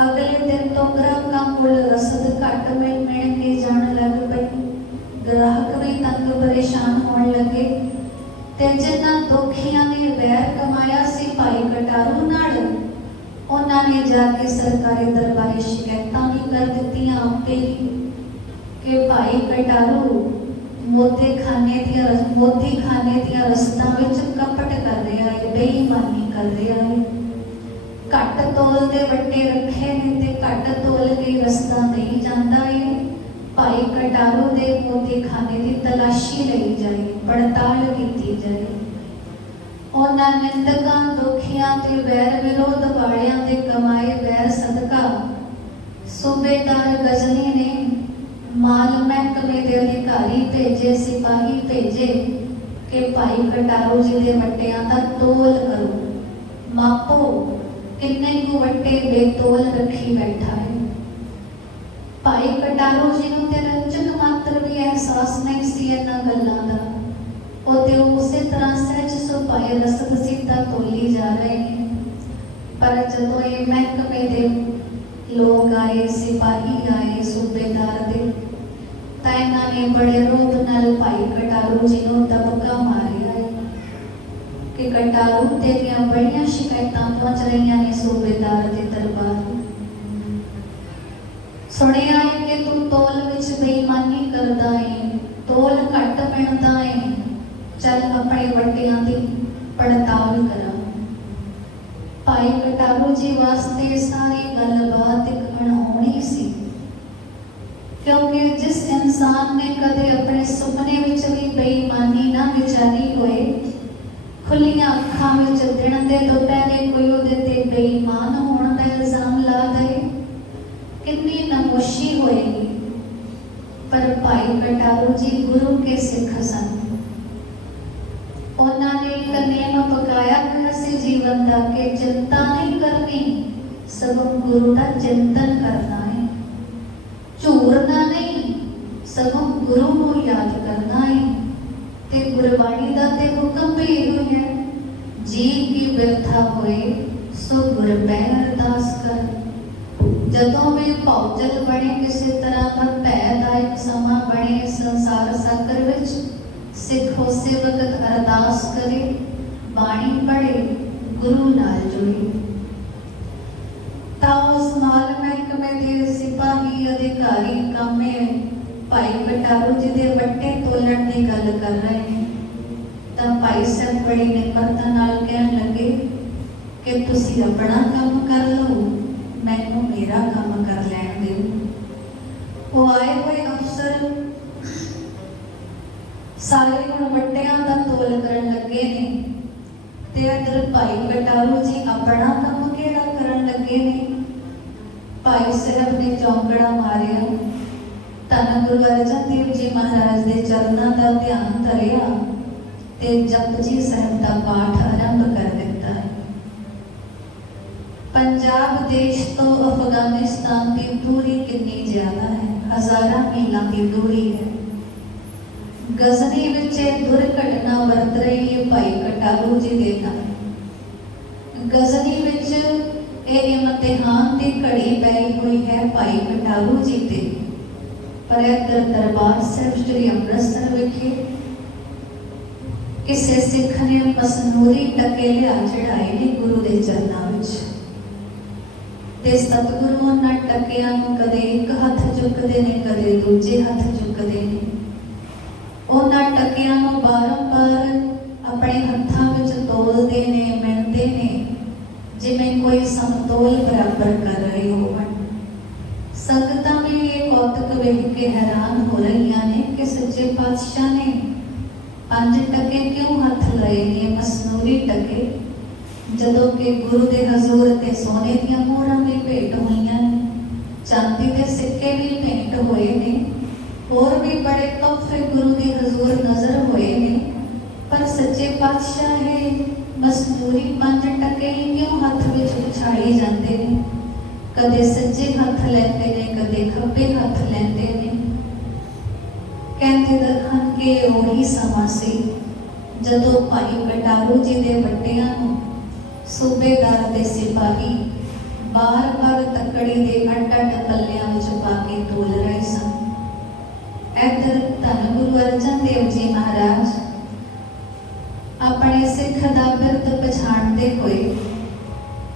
अगले दिन तो ग्राहक कटारू नाल उन्होंने जाके सरकारी दरबारी शिकायतां भी कर दित्तियां आपे ही कि भाई कटारू मोती खाने दियां रस्तां विच कपट कर रहा है, बेईमानी कर रहा है, घट तोल दे वट्टे रखे ने ते घट तोल के रस्ता नहीं जाता है। भाई कटारू दे मोती खाने की तलाशी लई जाए, पड़ताल की जाए। उन्हां निंदकां दुखियां ते वैर विरोध वालियां दे कमाए वैर सदका सूबेदार गजनी ने माल महकमे के अधिकारी भेजे, सिपाही भेजे कि भाई कटारू जी के वट्टियां दा तोल करो, मापो किन्ने को वट्टे बेतोल रखी बैठा है। भाई कटारू जी नूं ते रंजक मात्र भी एहसास नहीं सी इन्हां गल्लां दा। ਉਹ ਤੇ ਉਸੇ ਤਰ੍ਹਾਂ ਸਹਿਜ ਸੁਭਾਏ ਰਸਦ ਸਿੱਧਾ ਤੋਲੀ ਜਾ ਰਹੇ ਨੇ। ਪਰ ਜਦੋਂ ਇਹ ਮਹਿਕਮੇ ਦੇ ਲੋਕ ਆਏ, ਸਿਪਾਹੀ ਆਏ ਸੂਬੇਦਾਰ ਦੇ, ਤਾਂ ਇਹਨਾਂ ਨੇ ਬੜੇ ਰੋਬ ਨਾਲ ਭਾਈ ਕਟਾਰੂ ਜੀ ਨੂੰ ਦਬਕਾ ਮਾਰਿਆ ਹੈ ਕਿ ਕਟਾਰੂ ਤੇਰੀਆਂ ਬੜੀਆਂ ਸ਼ਿਕਾਇਤਾਂ ਪਹੁੰਚ ਰਹੀਆਂ ਨੇ ਸੂਬੇਦਾਰ ਦੇ ਦਰਬਾਰ ਨੂੰ। ਸੁਣਿਆ ਹੈ ਕਿ ਤੂੰ ਤੋਲ ਵਿੱਚ ਬੇਈਮਾਨੀ ਕਰਦਾ ਹੈ, ਤੋਲ ਘੱਟ ਮਿਣਦਾ ਹੈ, चल अपने वट्टियां दी पड़ताल करा। भाई कटारू जी वास्ते सारी गलबात एक अणहोनी सी, क्योंकि जिस इंसान ने कदे अपने सुपने विच भी बेईमानी ना विचारी होए, खुलियां अखां विच दिन दे दोपहरे कोई उहदे ते बेईमान होण दा इल्जाम ला दे, कितनी नमोशी होएगी। पर भाई कटारू जी गुरु के सिख सन। उन्होंने एक नियम पकाया हुआ सी जीवन का कि चिंता नहीं करनी, सगों गुरु का चिंतन करना है, झूरना नहीं, सगों गुरु को याद करना है। ते गुरबाणी का ते हुक्म भी यही है, जी की बिरथा होए सो गुर पैर अरदास कर। जदों भी भौजल बने, किसी तरह का भयदायक समा बने संसार सागर विच, सिख उसे वक्त अरदास करे, बाणी पढ़े, गुरु नाल जुड़े। ता उस माल महकमे दे सिपाही अधिकारी कामे भाई कटारू जी दे वट्टे तोलण की गल कर रहे हैं। ता भाई साहब बड़ी निम्रता नाल कहन लगे कि तुसी अपना काम कर लो, मैनू मेरा काम कर लैण दिओ। वो आए हुए अफसर सारे हुण वट्टियां दा तोल करन लगे ने, ते इधर भाई कटारू जी अपना काम केड़ा करन लगे ने। भाई साहब ने चौंकड़ा मारिया, धन गुरु अर्जन देव जी महाराज दे चरनां दा ध्यान धरिया ते जपजी साहब दा पाठ आरंभ कर दिता है। पंजाब देश तो अफगानिस्तान की दूरी कितनी ज्यादा है, हजारां मीलों की दूरी है। गजनी विच दुर्घटना वरत रही है भाई कटारू जी दे नाल। गजनी विच इम्तिहान की घड़ी पई हुई है भाई कटारू जी ते। पर इधर दरबार साहिब श्री अमृतसर विखे किसी सिख ने मसनूरी टके लिया चढ़ाए ने गुरु के चरनां विच, ते सतगुरु उन्हां टकियां नूं कदे एक हथ चुकदे ने, कदे दूजे हथ चुकदे ने। उन्हां टकियां नूं बारंबार अपने हत्थां विच तोलदे ने, मिणदे ने, जिवें कोई समतोल बराबर कर रहे होवण। संगतां भी ये कौतक वेख के हैरान हो रही ने कि सच्चे पातशाह ने 5 टके क्यों हथ लए ने, मसनूरी टके, जदों कि गुरु दे हजूर ते सोने दीयां मोहरां भी भेंट होईयां ने, चांदी दे सिक्के भी भेंट होए ने, और भी बड़े तोहफे गुरु के हजूर नजर हुए ने। पर सच्चे पातशाह है मसनूरी 5 टके ही क्यों हथ विच उछाड़ी जाते हैं, कदे सज्जे हथ लेंदे ने, कदे खब्बे हथ लेंदे ने। कहते दखन के ओही समा सी जदों भाई कटारू जी दे वट्टियां नूं सूबेदार दे सिपाही बार बार तकड़ी दे अड्ड-अड्ड पल्लियां विच पा के तोल रहे सन। इधर धन गुरु अर्जन देव जी महाराज अपने सिख दा बिरद पछाणते हुए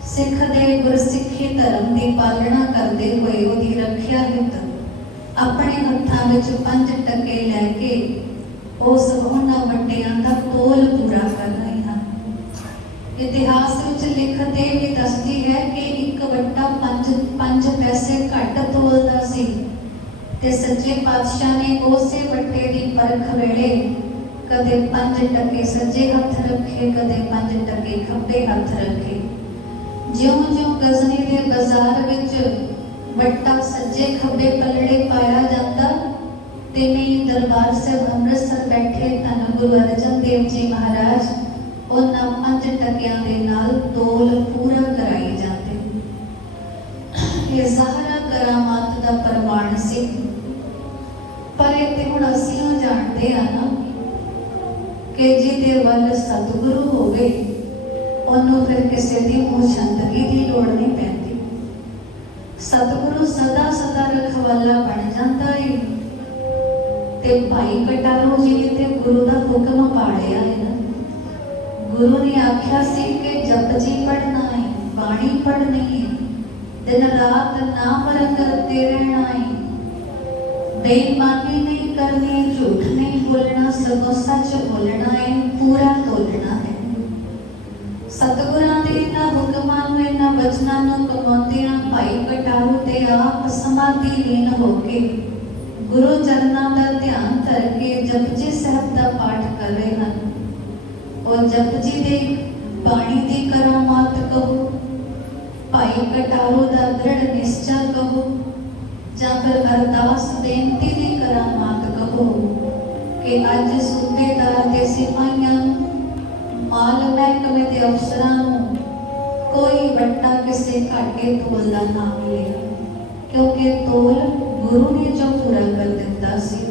सिख दे गुरसिੱਖੀ धर्म की पालना करते हुए उसकी रखिया हित अपने हत्थां विच 5 टके लैके उस उन्हां वड्डियां दा तोल पूरा कर रहे हैं। इतिहास विच लिखत ये भी दसदी है कि एक वड्डा 5 पैसे घट तोलदा सी ते सच्चे पातशाह ने उसे वड्डे दी परख वेले कदे 5 टके सज्जे हथ रखे, कदे 5 टके खब्बे हथ रखे। ज्यों-ज्यों गजनी दे बाजार विच वट्टा सज्जे खब्बे पलड़े पाया जाता, तिवें ही दरबार साहिब अमृतसर बैठे धन गुरु अर्जन देव जी महाराज उन्हां 5 टकियां दे नाल तोल पूरा कराई जाते। ये ज़ाहरा करामात दा प्रमाण सी। पर इत्थे हुण असीं जाणदे आ ना कि जिहदे वल सतगुरु होवे उन्होंने फिर किसी की मुछंदगी की लोड़ नहीं पैती। सतगुरु सदा सदा रखवाला बन जाता है। ते भाई कटारू जी ने ते गुरु का हुक्म पालिया है ना। गुरु ने आख्या सी कि जप जी पढ़ना है, बाणी पढ़नी है, दिन रात नाम रंग करते रहना है, बेईमानी नहीं करनी, झूठ नहीं बोलना, सगों सच बोलना है, पूरा तोलना है। सतगुरां दे इन्हां हुक्मां नूं इन्हां वचनां नूं कमाउंदियां भाई कटारू ते आप समाधिलीन हो के गुरु चरनां दा ध्यान धर के जपजी साहिब दा पाठ कर रहे हैं। और जपजी दे बाणी दी करामात कहो, भाई कटारू दा दृढ़ निश्चय कहो, जां फिर अरदास बेनती दी करामात कहो कि अज सूबेदार दे सिपाहियां माल महकमे के अफसरां कोई वट्टा किसी घाटे तोल का ना मिलेगा, क्योंकि तोल गुरु ने जो पूरा कर दिता सी।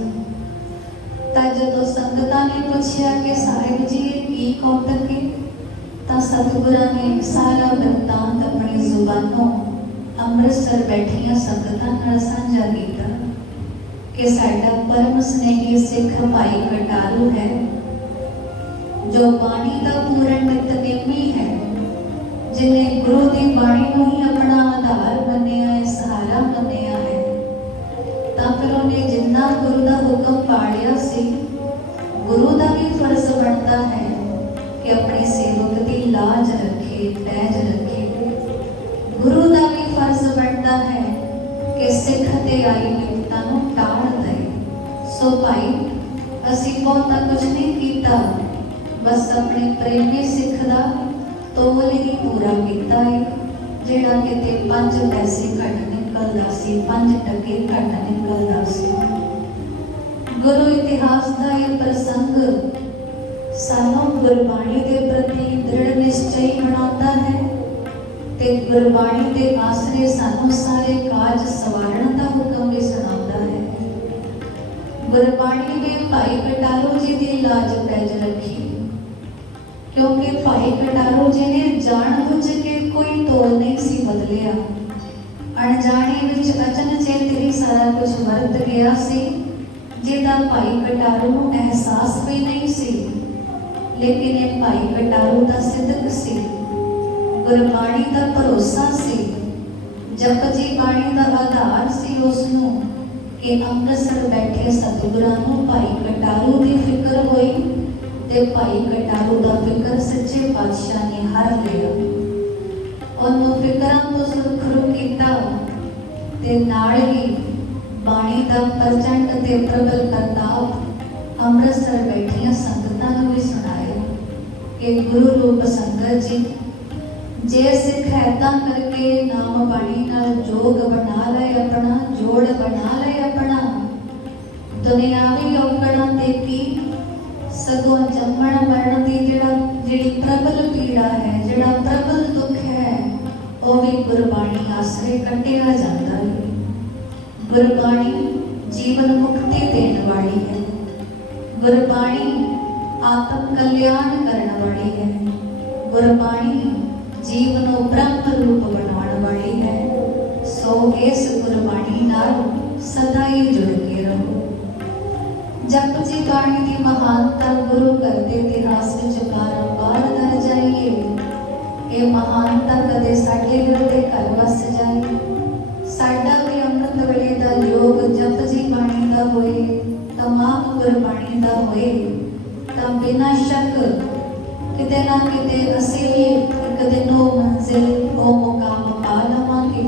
तां जदों संगतां ने पूछया कि साहिब जी की कौतक है, तां सतगुरां ने सारा वृतांत अपनी जुबानों अमृतसर बैठियां संगतां नाल साझा कीता कि साडा परम स्नेही सिख भाई कटारू है जो बाणी का पूर्ण नितनेमी है, जिन्हें गुरु की बाणी को ही अपना आधार मनिया है, सहारा मनिया है। तां फिर उन्हें जिन्ना गुरु का हुक्म पालिया सी, गुरु का भी फर्ज बनता है कि अपने सेवक की लाज रखे, लैज रखे। गुरु का भी फर्ज बनता है कि सिख ते आई विपता नूं टाल दे। सो भाई असीं बहुता कुछ नहीं कीता, बस अपने प्रेमी सिख का तोल ही पूरा किया है, जिहड़ा किते 5 पैसे घट निकलदा सी, 5 टके घट निकलदा सी। गुरु इतिहास का यह प्रसंग सानू गुरबाणी के प्रति दृढ़ निश्चय बनाता है ते गुरबाणी के आसरे सानू सारे काज सवारण का हुक्म भी सुनाता है। गुरबाणी ने भाई कटारू जी की लाज पैज रखी, क्योंकि भाई कटारू जी ने जानबूझ के कोई तोल नहीं सी बदलिया। अणजाने विच अचनचेत ही सारा कुछ वरत गया सी, जिहदा भाई कटारू नूं एहसास भी नहीं सी। लेकिन ये भाई कटारू दा सिदक सी, गुरबाणी दा भरोसा सी, जपजी बाणी दा आधार सी उसनूं कि अमृतसर बैठे सतगुरां नूं भाई कटारू दी फिक्र होई ते भाई कटारू दा फिक्र सच्चे पातशाह ने हर लिया। उन्होंने फिक्रां तो सुरखरू कीता ते नाल ही बाणी दा प्रचंड ते प्रबल करताब अमृतसर बैठियां संगतां नूं भी सुनाया कि गुरु रूप संगत जी जे सिख ऐदा करके नाम बाणी नाल जोग बना ले, अपना जोड़ बना ले अपना, दुनियावी औकड़ां ते की सगों जम्मण मरण की जिहड़ी प्रबल पीड़ा है, जिहड़ा प्रबल दुख है, वो भी गुरबाणी आसरे कटिया जाता है। गुरबाणी जीवन मुक्ति देने वाली है, गुरबाणी आत्म कल्याण करने वाली है, गुरबाणी जीवन ब्रह्म रूप बनाने वाली है। सो इस गुरबाणी नाल सदा ही जुड़ के रहो। जपजी बाणी की महानता गुरु करते इतिहास में बारंबार दर्ज आई है। ਇਹ ਮਹਾਨਤਾ ਕਦੇ ਸਾਡੇ ਦਿਲ ਦੇ ਘਰ ਵਸ ਜਾਏ, ਸਾਡਾ ਵੀ ਅੰਮ੍ਰਿਤ ਵੇਲੇ ਦਾ ਯੋਗ ਜਪ ਜੀ ਬਾਣੀ ਦਾ ਹੋਏ, ਤਮਾਮ ਗੁਰਬਾਣੀ ਦਾ ਹੋਏ, ਤਾਂ ਬਿਨਾਂ ਸ਼ੱਕ ਕਿਤੇ ਨਾ ਕਿਤੇ ਅਸੀਂ ਵੀ ਇੱਕ ਦਿਨ ਉਹ ਮੰਜ਼ਿਲ ਉਹ ਮੁਕਾਮ ਪਾ ਲਵਾਂਗੇ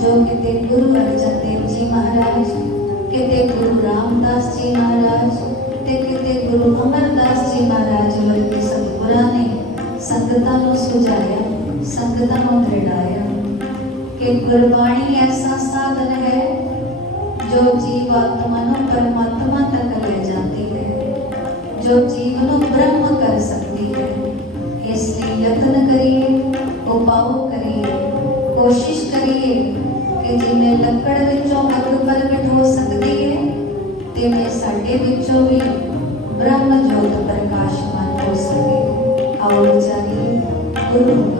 ਜੋ ਕਿਤੇ ਗੁਰੂ ਅਰਜਨ ਦੇਵ ਜੀ ਮਹਾਰਾਜ, ਕਿਤੇ ਗੁਰੂ ਰਾਮਦਾਸ ਜੀ ਮਹਾਰਾਜ ਤੇ ਕਿਤੇ ਗੁਰੂ ਅਮਰਦਾਸ ਜੀ ਮਹਾਰਾਜ ਵਰਗੇ ਸਤਿਗੁਰਾਂ ਨੇ ਸੰਗਤਾਂ ਨੂੰ ਸੁਝਾਇਆ, ਸੰਗਤਾਂ ਨੂੰ ਦ੍ਰਿੜਾਇਆ ਕਿ ਗੁਰਬਾਣੀ ਐਸਾ ਸਾਧਨ ਹੈ ਜੋ ਜੀਵ ਆਤਮਾ ਨੂੰ ਪਰਮਾਤਮਾ ਤੱਕ ਲੈ ਜਾਂਦੀ ਹੈ, ਜੋ ਜੀਵ ਨੂੰ ਬ੍ਰਹਮ ਕਰ ਸਕਦੀ ਹੈ। ਇਸ ਲਈ ਯਤਨ ਕਰੀਏ, ਉਪਾਅ ਕਰੀਏ, ਕੋਸ਼ਿਸ਼ ਕਰੀਏ ਕਿ ਜਿਵੇਂ ਲੱਕੜ ਵਿੱਚੋਂ ਅੱਗ ਪ੍ਰਗਟ ਹੋ ਸਕਦੀ ਹੈ, ਤਿਵੇਂ ਸਾਡੇ ਵਿੱਚੋਂ ਵੀ ਬ੍ਰਹਮ ਜੋਤ ਪ੍ਰਕਾਸ਼ਮਾਨ ਹੋ ਸਕੇ। ਆਓ ਚੱਲੀਏ ਗੁਰੂ ਨੂੰ।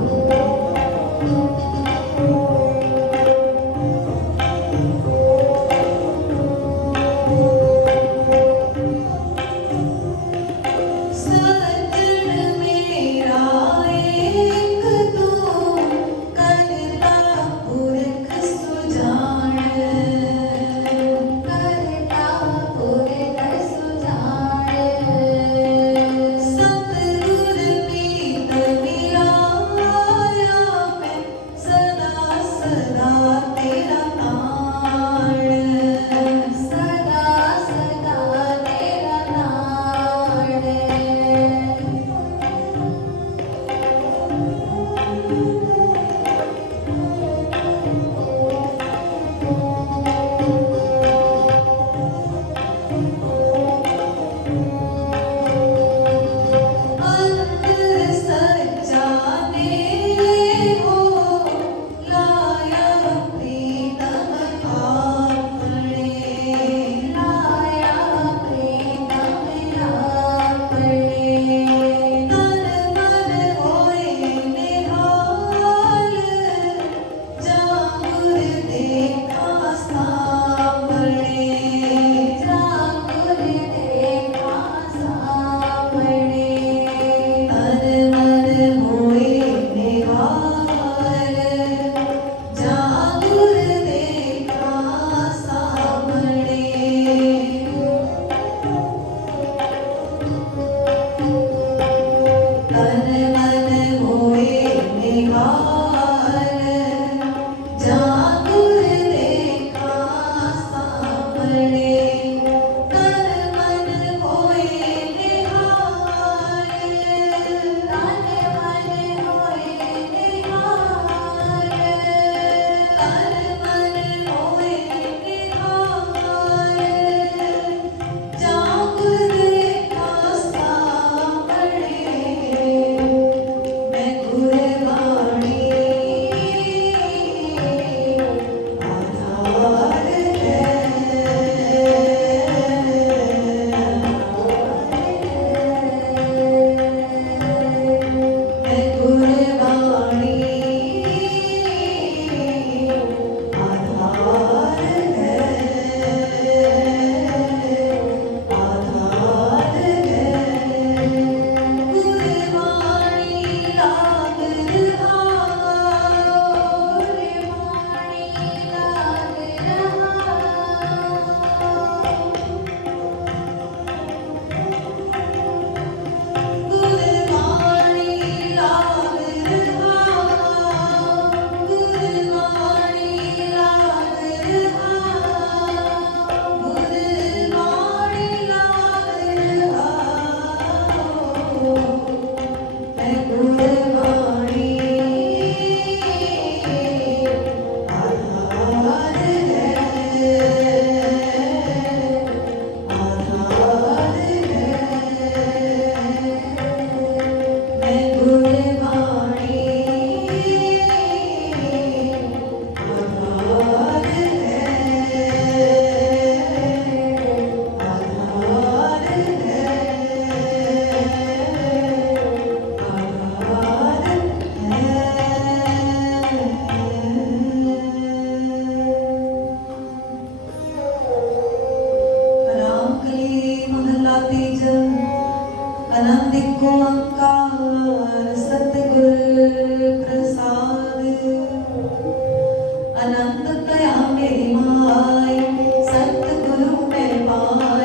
तन मन होए निहार